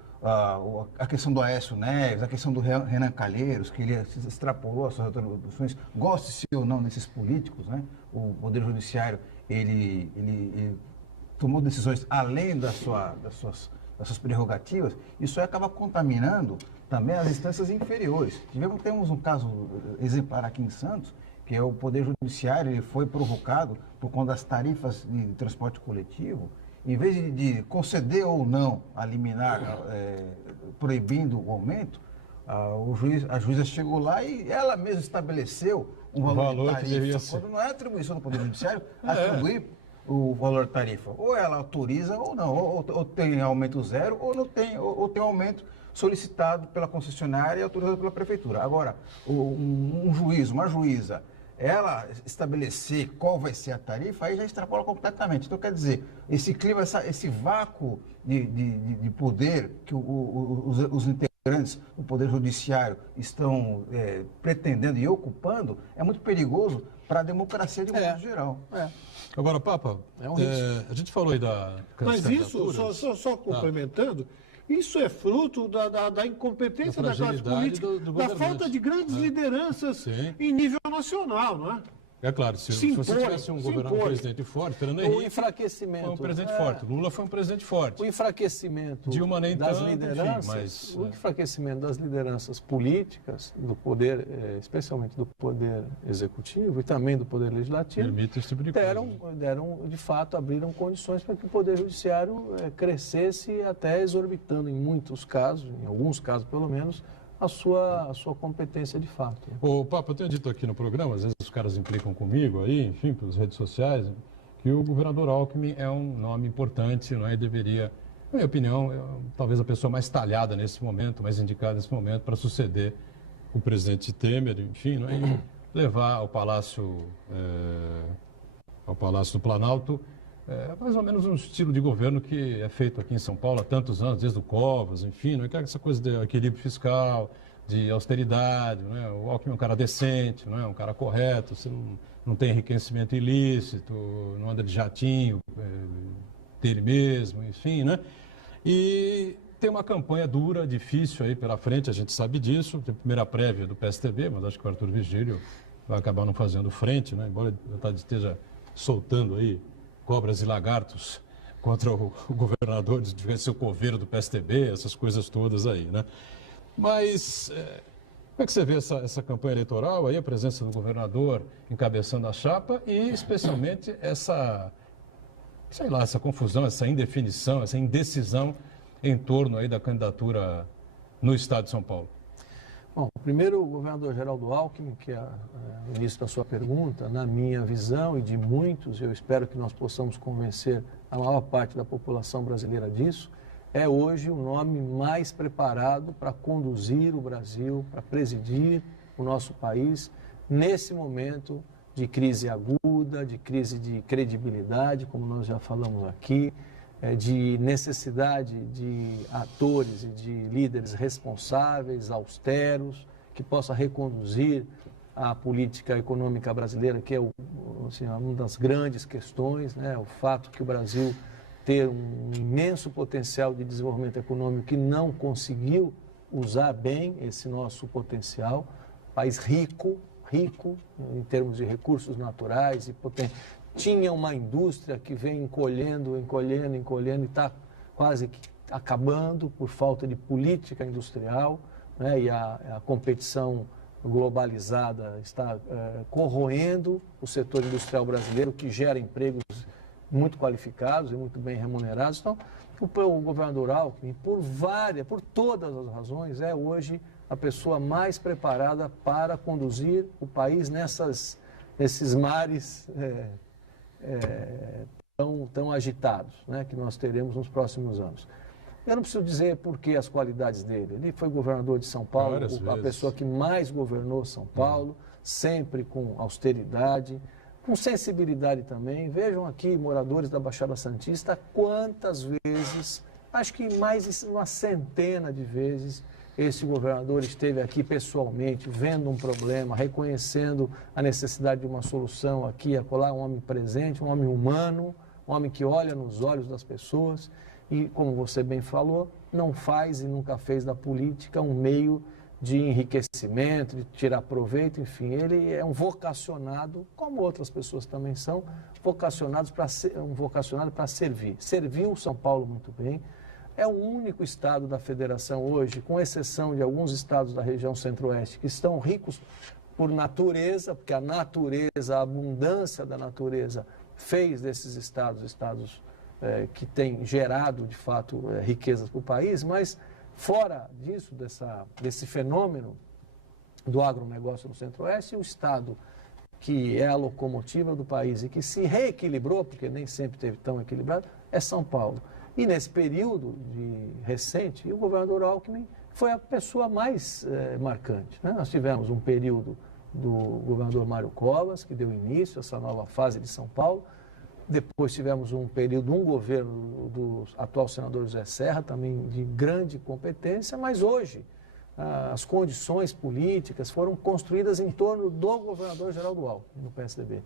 a questão do Aécio Neves, a questão do Renan Calheiros, que ele extrapolou as suas atribuições, goste-se ou não desses políticos, né? O Poder Judiciário, ele tomou decisões além das suas prerrogativas, isso aí acaba contaminando também as instâncias inferiores. Temos um caso exemplar aqui em Santos, que é o Poder Judiciário, ele foi provocado por conta das tarifas de transporte coletivo. Em vez de conceder ou não a liminar, proibindo o aumento, a juíza chegou lá e ela mesma estabeleceu um valor de tarifa. Quando não é atribuição do Poder Judiciário, atribuir o valor da tarifa. Ou ela autoriza ou não, ou tem aumento zero, ou não tem, ou tem aumento solicitado pela concessionária e autorizado pela prefeitura. Agora, um juiz, uma juíza, ela estabelecer qual vai ser a tarifa, aí já extrapola completamente. Então, quer dizer, esse clima, esse vácuo de poder que os integrantes do Poder Judiciário estão pretendendo e ocupando, é muito perigoso para a democracia de modo geral. Agora, Papa, a gente falou aí da... Mas isso, só complementando, isso é fruto da incompetência da classe política, da falta de grandes lideranças em nível nacional, não é? É claro, se você tivesse um presidente forte, Fernando Henrique o enfraquecimento, foi um presidente forte, Lula foi um presidente forte. O enfraquecimento Dilma nem das tanto, lideranças, o enfraquecimento das lideranças políticas, do poder, especialmente do poder executivo e também do poder legislativo, permite esse tipo de coisa. De fato, abriram condições para que o poder judiciário crescesse até exorbitando em muitos casos, em alguns casos pelo menos, a sua competência de fato. Ô, Papa, eu tenho dito aqui no programa, às vezes os caras implicam comigo aí, enfim, pelas redes sociais, que o governador Alckmin é um nome importante, não é? E deveria, na minha opinião, talvez a pessoa mais talhada nesse momento, mais indicada nesse momento para suceder o presidente Temer, enfim, não é? E levar ao Palácio do Planalto mais ou menos um estilo de governo que é feito aqui em São Paulo há tantos anos, desde o Covas, enfim, não é? Que é essa coisa de equilíbrio fiscal, de austeridade, não é? O Alckmin é um cara decente, não é? Um cara correto, você não tem enriquecimento ilícito, não anda de jatinho dele mesmo, enfim, né? E tem uma campanha dura, difícil aí pela frente, a gente sabe disso, tem a primeira prévia do PSTB, mas acho que o Arthur Vigílio vai acabar não fazendo frente, né? Embora ele esteja soltando aí cobras e lagartos contra o governador, de ser o coveiro do PSTB, essas coisas todas aí, né? Mas como é que você vê essa campanha eleitoral aí, a presença do governador encabeçando a chapa e especialmente essa confusão, essa indefinição, essa indecisão em torno aí da candidatura no estado de São Paulo? Bom, primeiro o governador Geraldo Alckmin, que é o início da sua pergunta, na minha visão e de muitos, eu espero que nós possamos convencer a maior parte da população brasileira disso, é hoje o nome mais preparado para conduzir o Brasil, para presidir o nosso país nesse momento de crise aguda, de crise de credibilidade, como nós já falamos aqui, de necessidade de atores e de líderes responsáveis, austeros, que possa reconduzir a política econômica brasileira, que é uma das grandes questões, né? O fato que o Brasil ter um imenso potencial de desenvolvimento econômico que não conseguiu usar bem esse nosso potencial, país rico em termos de recursos naturais e tinha uma indústria que vem encolhendo e está quase que acabando por falta de política industrial, né? E a competição globalizada está corroendo o setor industrial brasileiro, que gera empregos muito qualificados e muito bem remunerados. Então, o governador Alckmin, por todas as razões, é hoje a pessoa mais preparada para conduzir o país nesses mares tão agitados, né, que nós teremos nos próximos anos. Eu não preciso dizer por que as qualidades dele. Ele foi governador de São Paulo, a pessoa que mais governou São Paulo, sempre com austeridade, com sensibilidade também. Vejam aqui, moradores da Baixada Santista, quantas vezes, acho que mais de uma centena de vezes, esse governador esteve aqui pessoalmente, vendo um problema, reconhecendo a necessidade de uma solução aqui, acolá, um homem presente, um homem humano, um homem que olha nos olhos das pessoas e, como você bem falou, não faz e nunca fez da política um meio de enriquecimento, de tirar proveito, enfim, ele é um vocacionado, como outras pessoas também são, vocacionado para servir. Serviu São Paulo muito bem. É o único estado da federação hoje, com exceção de alguns estados da região centro-oeste, que estão ricos por natureza, porque a natureza, a abundância da natureza fez desses estados que têm gerado, de fato, riquezas para o país, mas fora disso, desse fenômeno do agronegócio no centro-oeste, o estado que é a locomotiva do país e que se reequilibrou, porque nem sempre esteve tão equilibrado, é São Paulo. E nesse período recente, o governador Alckmin foi a pessoa mais marcante, né? Nós tivemos um período do governador Mário Covas, que deu início a essa nova fase de São Paulo. Depois tivemos um governo do atual senador José Serra, também de grande competência, mas hoje as condições políticas foram construídas em torno do governador Geraldo Alckmin, no PSDB.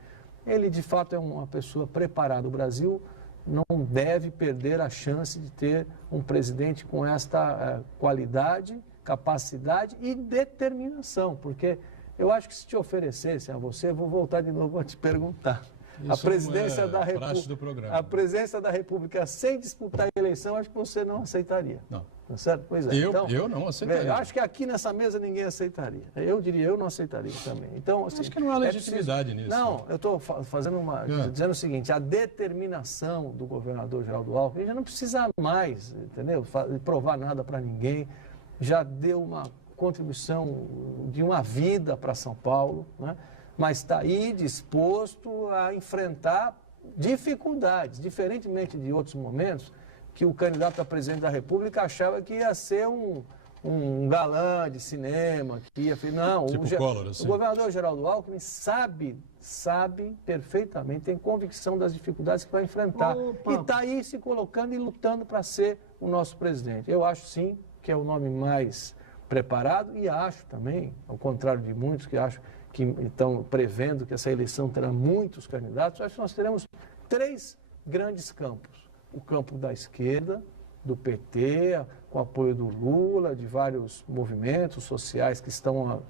Ele, de fato, é uma pessoa preparada. O Brasil não deve perder a chance de ter um presidente com esta qualidade, capacidade e determinação, porque eu acho que se te oferecessem a você, eu vou voltar de novo a te perguntar. A presidência da República, a presença da República sem disputar a eleição, acho que você não aceitaria. Não. Tá certo? Pois é. Eu não aceitaria. Acho que aqui nessa mesa ninguém aceitaria. Eu não aceitaria também. Então, assim, acho que não há legitimidade nisso. Não, eu estou fazendo dizendo o seguinte: a determinação do governador Geraldo Alckmin já não precisa mais, entendeu? Provar nada para ninguém. Já deu contribuição de uma vida para São Paulo, né? Mas está aí disposto a enfrentar dificuldades, diferentemente de outros momentos, que o candidato a presidente da República achava que ia ser um galã de cinema, que ia... Não, tipo Collor, assim. O governador Geraldo Alckmin sabe perfeitamente, tem convicção das dificuldades que vai enfrentar. E está aí se colocando e lutando para ser o nosso presidente. Eu acho, sim, que é o nome mais preparado e acho também, ao contrário de muitos que acham que estão prevendo que essa eleição terá muitos candidatos, acho que nós teremos 3 grandes campos. O campo da esquerda, do PT, com apoio do Lula, de vários movimentos sociais que estão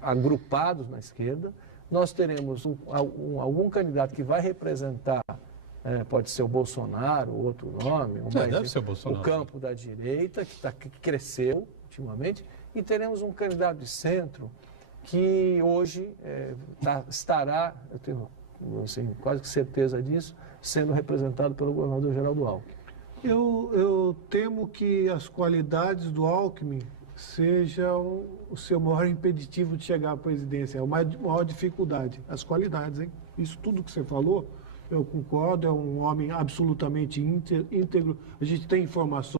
agrupados na esquerda. Nós teremos algum candidato que vai representar, pode ser o Bolsonaro, outro nome, deve ser o Bolsonaro. O campo da direita, que cresceu ultimamente, e teremos um candidato de centro que hoje estará, eu tenho assim, quase que certeza disso, sendo representado pelo governador Geraldo Alckmin. Eu temo que as qualidades do Alckmin sejam o seu maior impeditivo de chegar à presidência, é a maior dificuldade, as qualidades, hein? Isso tudo que você falou, eu concordo, é um homem absolutamente íntegro, a gente tem informações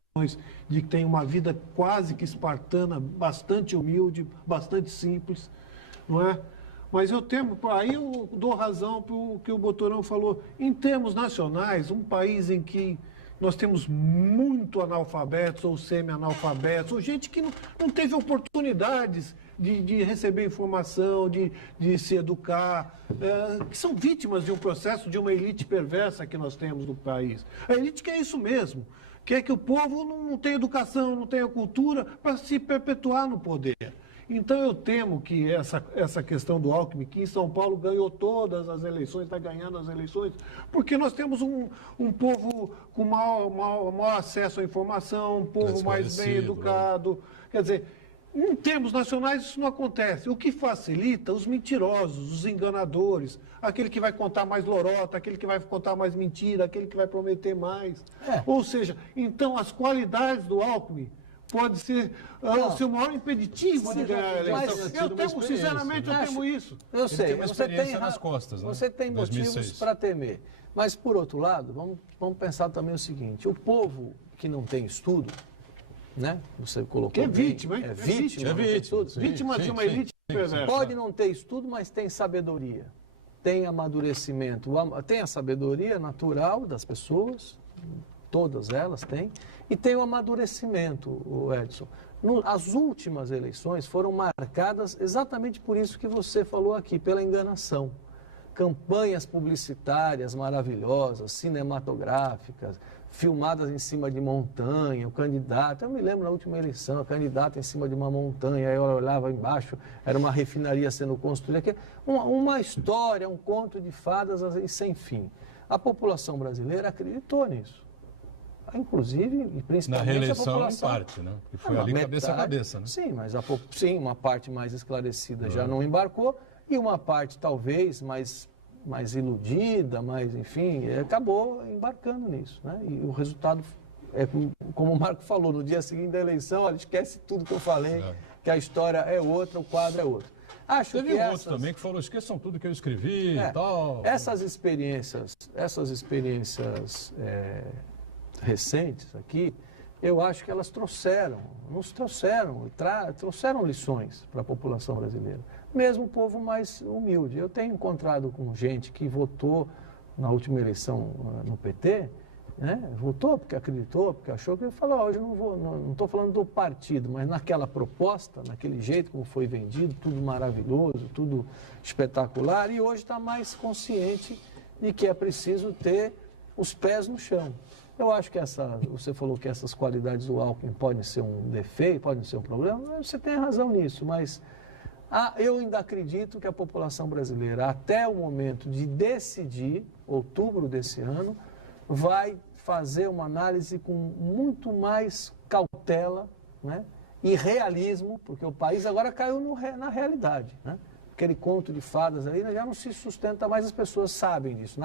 de que tem uma vida quase que espartana, bastante humilde, bastante simples, não é? Mas eu temo, aí eu dou razão para o que o Botorão falou, em termos nacionais, um país em que nós temos muito analfabetos ou semi-analfabetos, ou gente que não teve oportunidades de receber informação, de se educar, que são vítimas de um processo, de uma elite perversa que nós temos no país. A elite quer isso mesmo, quer que o povo não tenha educação, não tenha cultura para se perpetuar no poder. Então eu temo que essa questão do Alckmin, que em São Paulo ganhou todas as eleições, está ganhando as eleições, porque nós temos um povo com maior acesso à informação, um povo mais bem educado. Quer dizer, em termos nacionais isso não acontece. O que facilita os mentirosos, os enganadores, aquele que vai contar mais lorota, aquele que vai contar mais mentira, aquele que vai prometer mais. Ou seja, então as qualidades do Alckmin pode ser o seu maior impeditivo de ganhar a eleição. Eu temo, sinceramente, eu temo isso. Eu sei, você tem nas costas, né? Você tem motivos para temer. Mas, por outro lado, vamos pensar também o seguinte, o povo que não tem estudo, né? Você colocou que é vítima, hein? É vítima. Vítima de uma elite perversa. Pode não ter estudo, mas tem sabedoria. Tem amadurecimento. Tem a sabedoria natural das pessoas, todas elas têm, e tem o amadurecimento, Edson. As últimas eleições foram marcadas exatamente por isso que você falou aqui, pela enganação. Campanhas publicitárias maravilhosas, cinematográficas, filmadas em cima de montanha, o candidato, eu me lembro na última eleição, a candidata em cima de uma montanha, aí eu olhava embaixo, era uma refinaria sendo construída, uma história, um conto de fadas sem fim. A população brasileira acreditou nisso. Inclusive, e principalmente na reeleição, a população... em parte, né? Que foi ali cabeça a cabeça, né? Sim, mas uma parte mais esclarecida já não embarcou, e uma parte talvez mais iludida, mais, enfim, acabou embarcando nisso, né? E o resultado é como o Marco falou, no dia seguinte da eleição, olha, esquece tudo que eu falei, que a história é outra, o quadro é outro. Teve um outro também que falou, esqueçam tudo que eu escrevi e tal. Essas experiências recentes aqui, eu acho que elas trouxeram lições para a população brasileira. Mesmo o povo mais humilde. Eu tenho encontrado com gente que votou na última eleição no PT, né? Votou porque acreditou, porque achou que ele falou, hoje eu não estou falando do partido, mas naquela proposta, naquele jeito como foi vendido, tudo maravilhoso, tudo espetacular, e hoje está mais consciente de que é preciso ter os pés no chão. Eu acho que você falou que essas qualidades do Alckmin podem ser um defeito, podem ser um problema, você tem razão nisso, mas eu ainda acredito que a população brasileira, até o momento de decidir, outubro desse ano, vai fazer uma análise com muito mais cautela, né, e realismo, porque o país agora caiu na realidade, né? Aquele conto de fadas ali já não se sustenta mais, as pessoas sabem disso.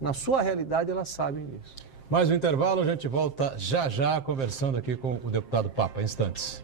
Na sua realidade, elas sabem disso. Mais um intervalo, a gente volta já conversando aqui com o deputado Papa, em instantes.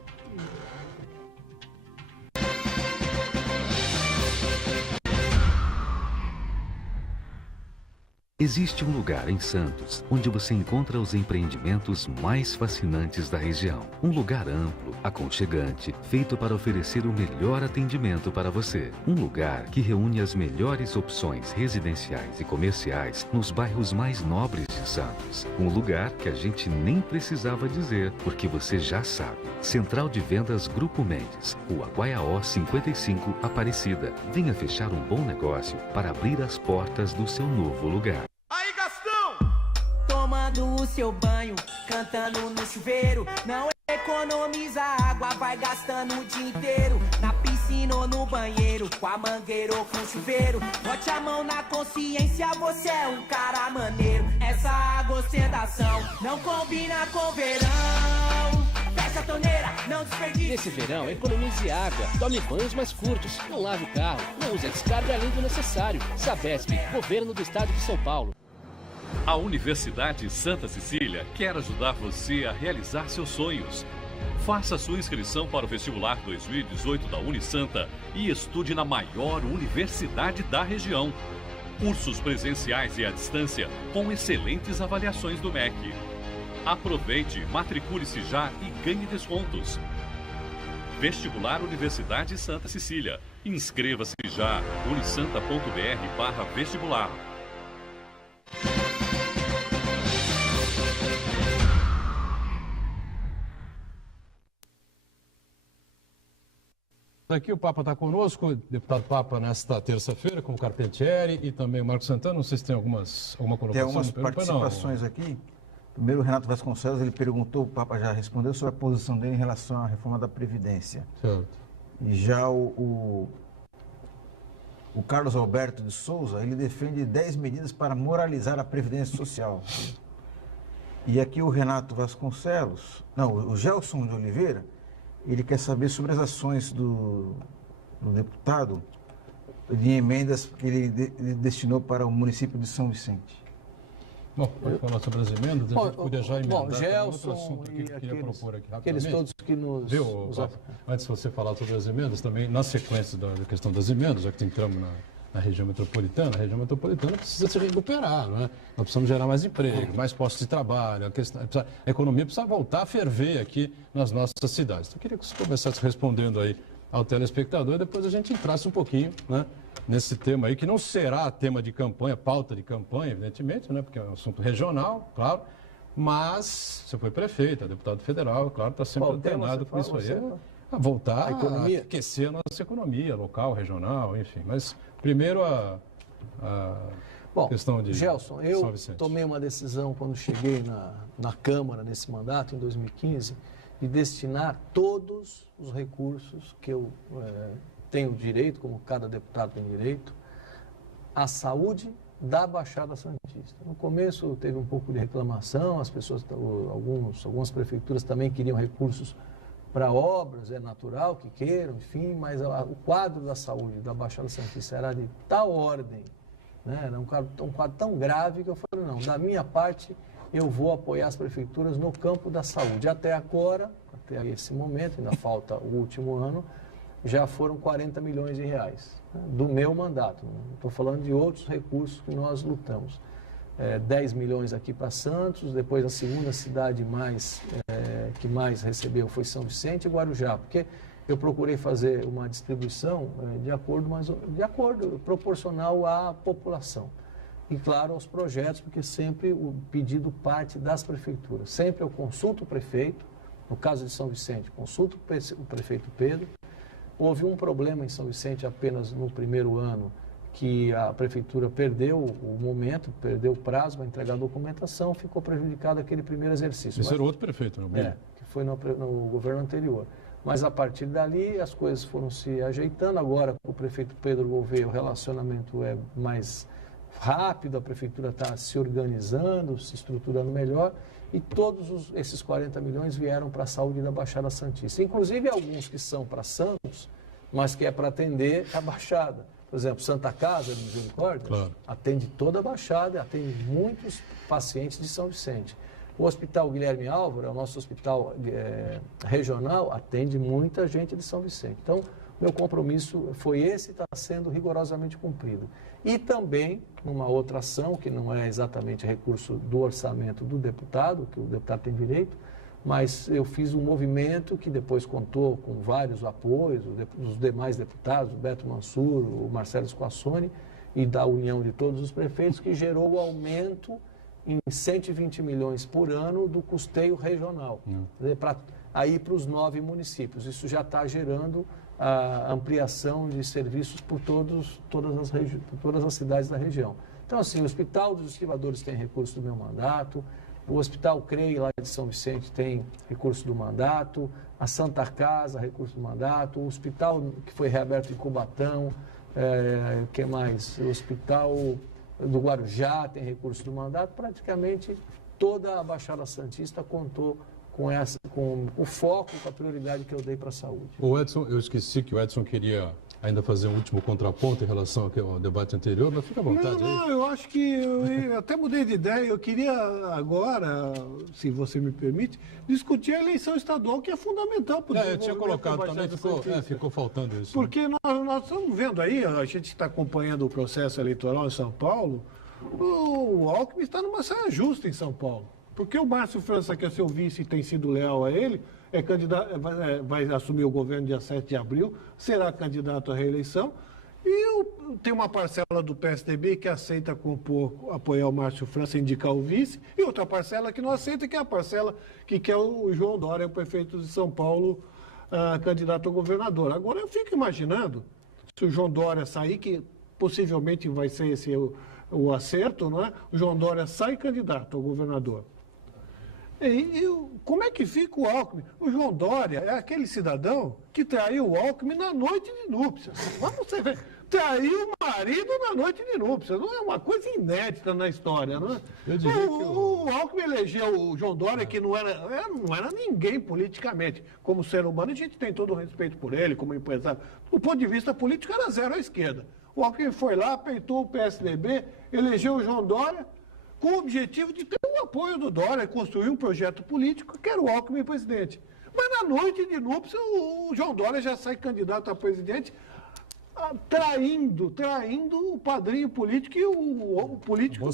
Existe um lugar em Santos onde você encontra os empreendimentos mais fascinantes da região. Um lugar amplo, aconchegante, feito para oferecer o melhor atendimento para você. Um lugar que reúne as melhores opções residenciais e comerciais nos bairros mais nobres de Santos. Um lugar que a gente nem precisava dizer, porque você já sabe. Central de Vendas Grupo Mendes, Rua Guaiaó 55, Aparecida. Venha fechar um bom negócio para abrir as portas do seu novo lugar. Tomando o seu banho, cantando no chuveiro. Não economiza água, vai gastando o dia inteiro. Na piscina ou no banheiro, com a mangueira ou com o chuveiro. Bote a mão na consciência, você é um cara maneiro. Essa água ostentação não combina com verão. Fecha a torneira, não desperdice. Nesse verão, economize água, tome banhos mais curtos, não lave o carro, não use a descarga além do necessário. Sabesp, Governo do Estado de São Paulo. A Universidade Santa Cecília quer ajudar você a realizar seus sonhos. Faça sua inscrição para o vestibular 2018 da Unisanta e estude na maior universidade da região. Cursos presenciais e à distância com excelentes avaliações do MEC. Aproveite, matricule-se já e ganhe descontos. Vestibular Universidade Santa Cecília. Inscreva-se já. unisanta.br/vestibular. Aqui o Papa está conosco, deputado Papa, nesta terça-feira, com o Carpentieri e também o Marcos Santana. Não sei se tem alguma colocação. Tem algumas participações aqui. Primeiro, o Renato Vasconcelos, ele perguntou, o Papa já respondeu sobre a posição dele em relação à reforma da Previdência. Certo. E já o Carlos Alberto de Souza, ele defende 10 medidas para moralizar a Previdência Social. E aqui o Renato Vasconcelos, o Gelson de Oliveira, ele quer saber sobre as ações do deputado de emendas que ele destinou para o município de São Vicente. Bom, pode falar sobre as emendas, a gente podia já emendar Bom, Gelson outro assunto que eu queria propor aqui rapidamente. Aqueles todos que nos... Viu, antes de você falar sobre as emendas, também na sequência da questão das emendas, já que entramos na região metropolitana, a região metropolitana precisa se recuperar, não é? Nós precisamos gerar mais emprego, mais postos de trabalho, a economia precisa voltar a ferver aqui nas nossas cidades. Então, eu queria que você começasse respondendo aí ao telespectador e depois a gente entrasse um pouquinho, né, nesse tema aí, que não será tema de campanha, pauta de campanha, evidentemente, né, porque é um assunto regional, claro, mas você foi prefeito, é deputado federal, claro, está sempre antenado com isso aí. A voltar a aquecer a nossa economia local, regional, enfim. Mas primeiro a questão de Gelson, eu tomei uma decisão quando cheguei na Câmara nesse mandato, em 2015, de destinar todos os recursos que eu tenho direito, como cada deputado tem direito, à saúde da Baixada Santista. No começo teve um pouco de reclamação, as pessoas, algumas prefeituras também queriam recursos para obras, é natural que queiram, enfim, mas o quadro da saúde da Baixada Santista era de tal ordem, né? Era um quadro tão grave que eu falei, não, da minha parte eu vou apoiar as prefeituras no campo da saúde. Até agora, até esse momento, ainda falta o último ano, já foram 40 milhões de reais, né, do meu mandato. Não estou falando de outros recursos que nós lutamos. 10 milhões aqui para Santos, depois a segunda cidade que mais recebeu foi São Vicente e Guarujá, porque eu procurei fazer uma distribuição de acordo proporcional à população. E, claro, aos projetos, porque sempre o pedido parte das prefeituras. Sempre eu consulto o prefeito, no caso de São Vicente, consulto o prefeito Pedro. Houve um problema em São Vicente apenas no primeiro ano, que a prefeitura perdeu o momento, perdeu o prazo para entregar a documentação, ficou prejudicado aquele primeiro exercício. Esse era outro prefeito, não é? Que foi no governo anterior. Mas a partir dali as coisas foram se ajeitando. Agora o prefeito Pedro Gouveia, o relacionamento é mais rápido, a prefeitura está se organizando, se estruturando melhor e todos esses 40 milhões vieram para a saúde da Baixada Santista. Inclusive alguns que são para Santos, mas que é para atender a Baixada. Por exemplo, Santa Casa de Misericórdia, claro, atende toda a Baixada, atende muitos pacientes de São Vicente. O Hospital Guilherme Álvaro, é o nosso hospital regional, atende muita gente de São Vicente. Então, meu compromisso foi esse e está sendo rigorosamente cumprido. E também, numa outra ação, que não é exatamente recurso do orçamento do deputado, que o deputado tem direito, mas eu fiz um movimento que depois contou com vários apoios dos demais deputados, o Beto Mansur, o Marcelo Squassoni, e da união de todos os prefeitos, que gerou o aumento em 120 milhões por ano do custeio regional, aí para os 9 municípios. Isso já está gerando a ampliação de serviços por todas as cidades da região. Então, assim, o Hospital dos Esquivadores tem recurso do meu mandato, o Hospital CREI, lá de São Vicente, tem recurso do mandato, a Santa Casa, recurso do mandato, o hospital que foi reaberto em Cubatão, que mais? O Hospital do Guarujá tem recurso do mandato. Praticamente toda a Baixada Santista contou com o foco, com a prioridade que eu dei para a saúde. O Edson, eu esqueci que o Edson queria ainda fazer um último contraponto em relação ao debate anterior, mas fica à vontade. Não, eu acho que eu até mudei de ideia. Eu queria agora, se você me permite, discutir a eleição estadual, que é fundamental para o eu tinha colocado também, ficou faltando isso. Porque nós estamos vendo aí, a gente está acompanhando o processo eleitoral em São Paulo, o Alckmin está numa saia justa em São Paulo. Porque o Márcio França, que é seu vice e tem sido leal a ele, vai assumir o governo dia 7 de abril, será candidato à reeleição. E tem uma parcela do PSDB que aceita apoiar o Márcio França e indicar o vice, e outra parcela que não aceita, que é a parcela que quer o João Dória, o prefeito de São Paulo, candidato a governador. Agora eu fico imaginando, se o João Dória sair, que possivelmente vai ser esse o acerto, não é? O João Dória sai candidato ao governador. Como é que fica o Alckmin? O João Dória é aquele cidadão que traiu o Alckmin na noite de núpcias. Vamos ver. Traiu o marido na noite de núpcias. Não é uma coisa inédita na história, não é? O Alckmin elegeu o João Dória, que não era ninguém politicamente. Como ser humano, a gente tem todo o respeito por ele, como empresário. Do ponto de vista político, era zero à esquerda. O Alckmin foi lá, peitou o PSDB, elegeu o João Dória, com o objetivo de ter o apoio do Dória, construir um projeto político, que era o Alckmin presidente. Mas na noite de núpcias, o João Dória já sai candidato a presidente, traindo o padrinho político e o político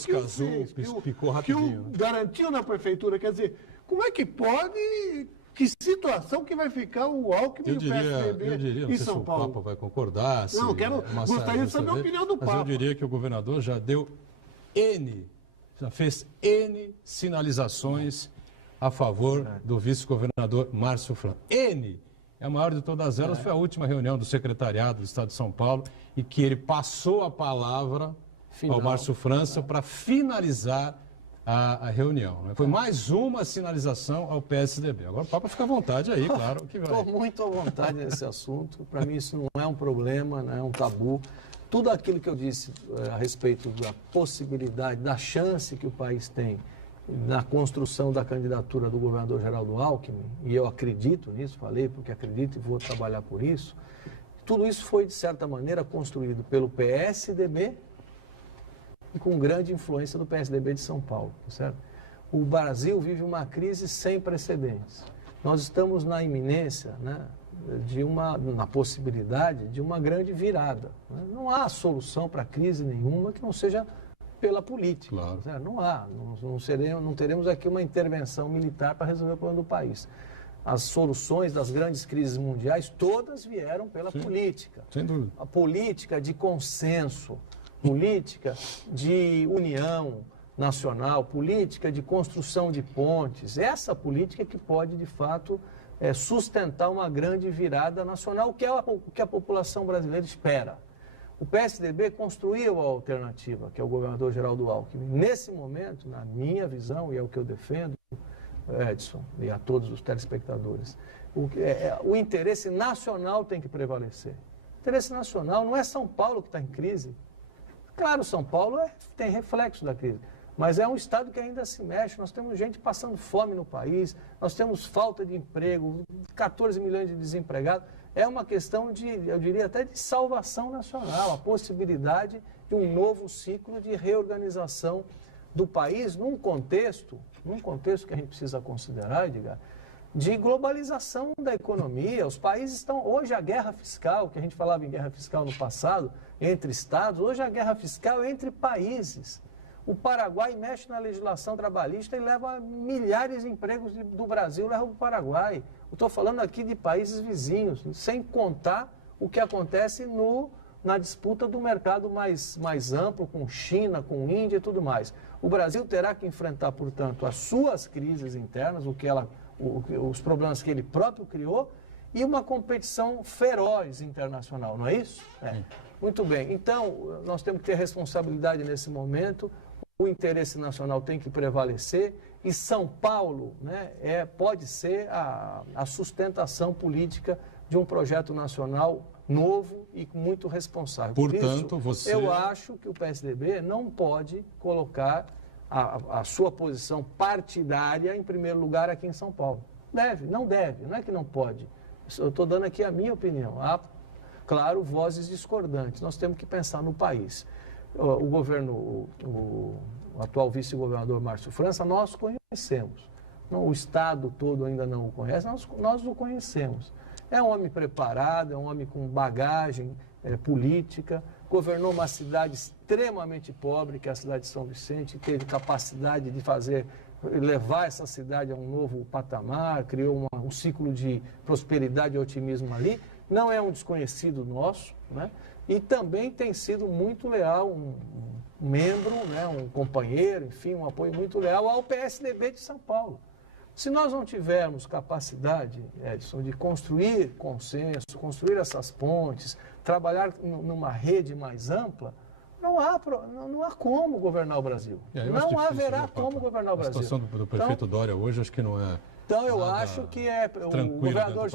que o garantiu na prefeitura. Quer dizer, como é que pode... Que situação que vai ficar o Alckmin e o PSDB em São Paulo? O Papa vai concordar. Não, gostaria de saber a opinião do Papa. Mas eu diria que o governador já fez N sinalizações a favor do vice-governador Márcio França. N! A maior de todas elas foi a última reunião do secretariado do Estado de São Paulo, e que ele passou a palavra ao Márcio França para finalizar a reunião. Foi mais uma sinalização ao PSDB. Agora o Papa fica à vontade aí, claro que vai. Estou muito à vontade nesse assunto. Para mim isso não é um problema, não é um tabu. Tudo aquilo que eu disse a respeito da possibilidade, da chance que o país tem na construção da candidatura do governador Geraldo Alckmin, e eu acredito nisso, falei porque acredito e vou trabalhar por isso, tudo isso foi, de certa maneira, construído pelo PSDB e com grande influência do PSDB de São Paulo, certo? O Brasil vive uma crise sem precedentes. Nós estamos na iminência, né, na possibilidade de uma grande virada. Né? Não há solução para crise nenhuma que não seja pela política. Claro. Né? Não há. Não teremos aqui uma intervenção militar para resolver o problema do país. As soluções das grandes crises mundiais todas vieram pela política. Sem dúvida. A política de consenso, política de união nacional, política de construção de pontes. Essa política que pode, de fato, sustentar uma grande virada nacional, o que a população brasileira espera. O PSDB construiu a alternativa, que é o governador Geraldo Alckmin. Nesse momento, na minha visão, e é o que eu defendo, Edson, e a todos os telespectadores, o interesse nacional tem que prevalecer. O interesse nacional não é São Paulo que está em crise. Claro, São Paulo tem reflexo da crise, mas é um estado que ainda se mexe. Nós temos gente passando fome no país, nós temos falta de emprego, 14 milhões de desempregados. É uma questão eu diria até de salvação nacional, a possibilidade de um novo ciclo de reorganização do país num contexto que a gente precisa considerar, Edgar, de globalização da economia. Os países estão... Hoje a guerra fiscal, que a gente falava em guerra fiscal no passado, entre estados, hoje a guerra fiscal é entre países. O Paraguai mexe na legislação trabalhista e leva milhares de empregos do Brasil, leva para o Paraguai. Eu estou falando aqui de países vizinhos, sem contar o que acontece na disputa do mercado mais amplo, com China, com Índia e tudo mais. O Brasil terá que enfrentar, portanto, as suas crises internas, os problemas que ele próprio criou, e uma competição feroz internacional, não é isso? Muito bem. Então, nós temos que ter responsabilidade nesse momento, o interesse nacional tem que prevalecer, e São Paulo, né, pode ser a sustentação política de um projeto nacional novo e muito responsável. Portanto, Por isso, eu acho que o PSDB não pode colocar a sua posição partidária em primeiro lugar aqui em São Paulo. Não é que não pode. Eu estou dando aqui a minha opinião. Há, claro, vozes discordantes. Nós temos que pensar no país. O governo, o atual vice-governador Márcio França, nós conhecemos. O Estado todo ainda não o conhece, nós o conhecemos. É um homem preparado, é um homem com bagagem política, governou uma cidade extremamente pobre, que é a cidade de São Vicente, teve capacidade de levar essa cidade a um novo patamar, criou um ciclo de prosperidade e otimismo ali. Não é um desconhecido nosso, né? E também tem sido muito leal, um membro, né, um companheiro, enfim, um apoio muito leal ao PSDB de São Paulo. Se nós não tivermos capacidade, Edson, de construir consenso, construir essas pontes, trabalhar numa rede mais ampla, não há como governar o Brasil. Não haverá como governar o Brasil. A situação do prefeito Dória hoje acho que não é... Então, eu acho que o governador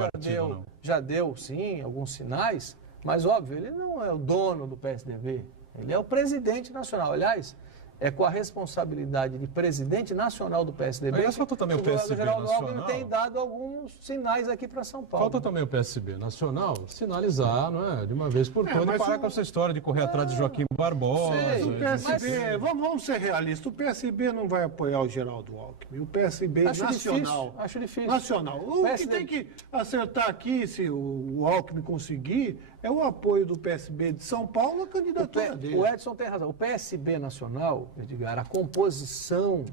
já deu, sim, alguns sinais, mas, óbvio, ele não é o dono do PSDB, ele é o presidente nacional. Aliás, é com a responsabilidade de presidente nacional do PSDB Aí falta também o PSB Geraldo nacional. Alckmin tem dado alguns sinais aqui para São Paulo. Falta também o PSB nacional sinalizar, não é? De uma vez por todas, e parar com essa história de correr atrás de Joaquim Barbosa. O PSB, vamos ser realistas, o PSB não vai apoiar o Geraldo Alckmin. O PSB nacional. Acho difícil. Nacional. O que tem que acertar aqui, se o Alckmin conseguir, é o apoio do PSB de São Paulo à candidatura dele. O Edson tem razão. O PSB nacional, Edgar, a composição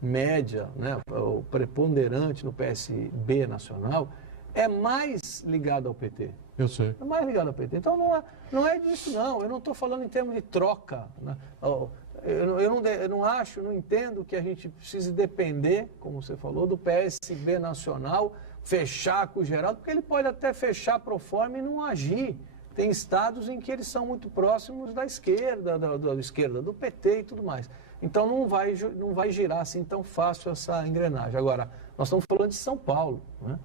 média, né, o preponderante no PSB nacional, é mais ligado ao PT. Eu sei. É mais ligado ao PT. Então não é disso, não. Eu não estou falando em termos de troca. Né? Eu não entendo que a gente precise depender, como você falou, do PSB nacional, fechar com o Geraldo, porque ele pode até fechar pro forma e não agir. Tem estados em que eles são muito próximos da esquerda, do PT e tudo mais. Então não vai girar assim tão fácil essa engrenagem. Agora, nós estamos falando de São Paulo, né?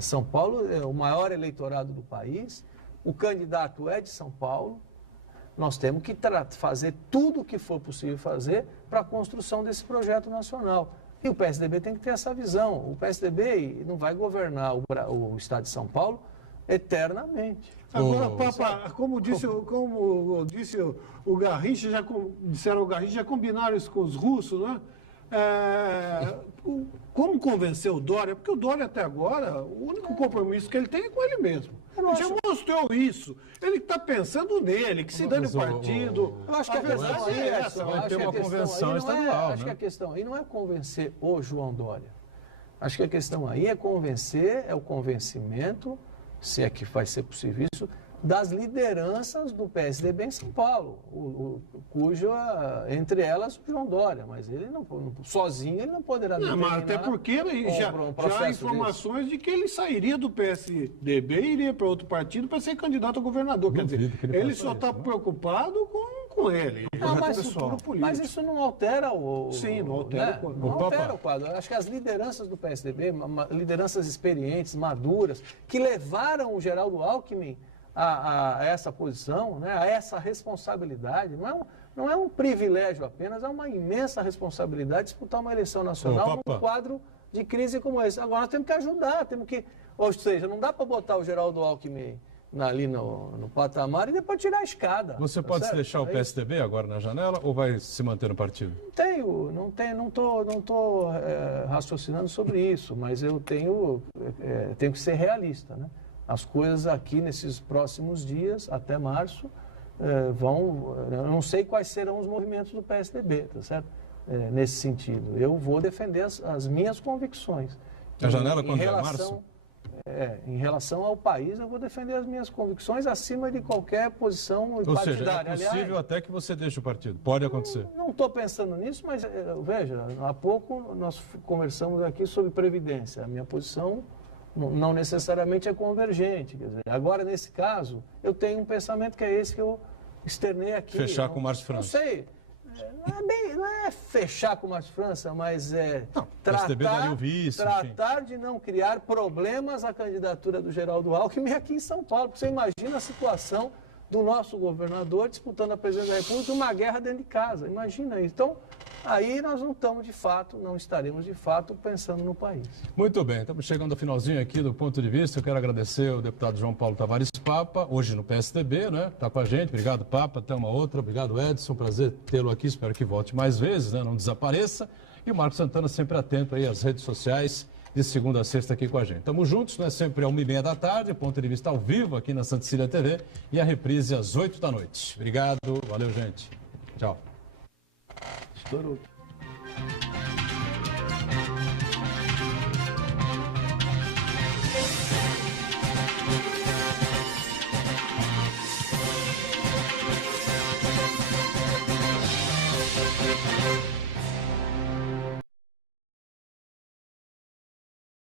São Paulo é o maior eleitorado do país, o candidato é de São Paulo, nós temos que fazer tudo o que for possível fazer para a construção desse projeto nacional. E o PSDB tem que ter essa visão. O PSDB não vai governar o estado de São Paulo eternamente. Agora, Papa, como disse o Garrincha, disseram o Garrincha, já combinaram isso com os russos, né? Como convencer o Dória? Porque o Dória até agora, o único compromisso que ele tem é com ele mesmo. Ele já mostrou isso. Ele está pensando nele, que se dane o partido. Eu acho que a verdade é essa. Vai ter uma convenção estadual, acho que a questão aí não é convencer o João Dória. Acho que a questão aí é o convencimento, se é que vai ser possível isso, das lideranças do PSDB em São Paulo, entre elas o João Dória, mas ele sozinho ele não poderá determinar. Mas até porque já há informações de que ele sairia do PSDB e iria para outro partido para ser candidato a governador. Quer dizer, ele só está preocupado com ele. Mas isso não altera o... Sim, não altera o quadro. Não altera o quadro. Acho que as lideranças do PSDB, lideranças experientes, maduras, que levaram o Geraldo Alckmin a essa posição, né, a essa responsabilidade, não é um privilégio apenas, é uma imensa responsabilidade disputar uma eleição nacional num quadro de crise como esse. Agora nós temos que ajudar, ou seja, não dá para botar o Geraldo Alckmin ali no patamar e depois tirar a escada. Você pode deixar o PSDB agora na janela ou vai se manter no partido? Não estou raciocinando sobre isso, mas eu tenho que ser realista, né? As coisas aqui nesses próximos dias, até março, eu não sei quais serão os movimentos do PSDB, tá certo? Nesse sentido. Eu vou defender as minhas convicções. A janela quando é março? Em relação ao país, eu vou defender as minhas convicções acima de qualquer posição partidária. Ou seja, é possível até que você deixe o partido. Pode acontecer. Não estou pensando nisso, mas veja, há pouco nós conversamos aqui sobre Previdência. A minha posição não necessariamente é convergente. Quer dizer, agora, nesse caso, eu tenho um pensamento que é esse que eu externei aqui. Fechar com o Márcio França. Não sei. Não é fechar com o Márcio França, mas tratar de não criar problemas à candidatura do Geraldo Alckmin aqui em São Paulo. Porque você imagina a situação do nosso governador disputando a presidência da República, uma guerra dentro de casa. Imagina isso. Então, aí nós não estaremos de fato pensando no país. Muito bem, estamos chegando ao finalzinho aqui do ponto de vista. Eu quero agradecer ao deputado João Paulo Tavares Papa, hoje no PSDB, né? Está com a gente. Obrigado, Papa. Até uma outra. Obrigado, Edson. Prazer tê-lo aqui. Espero que volte mais vezes, né? Não desapareça. E o Marcos Santana sempre atento aí às redes sociais, de segunda a sexta aqui com a gente. Estamos juntos, né? Sempre às 1h30 da tarde, ponto de vista ao vivo aqui na Santa Cecília TV e a reprise às 8 da noite. Obrigado. Valeu, gente. Tchau. Estourou.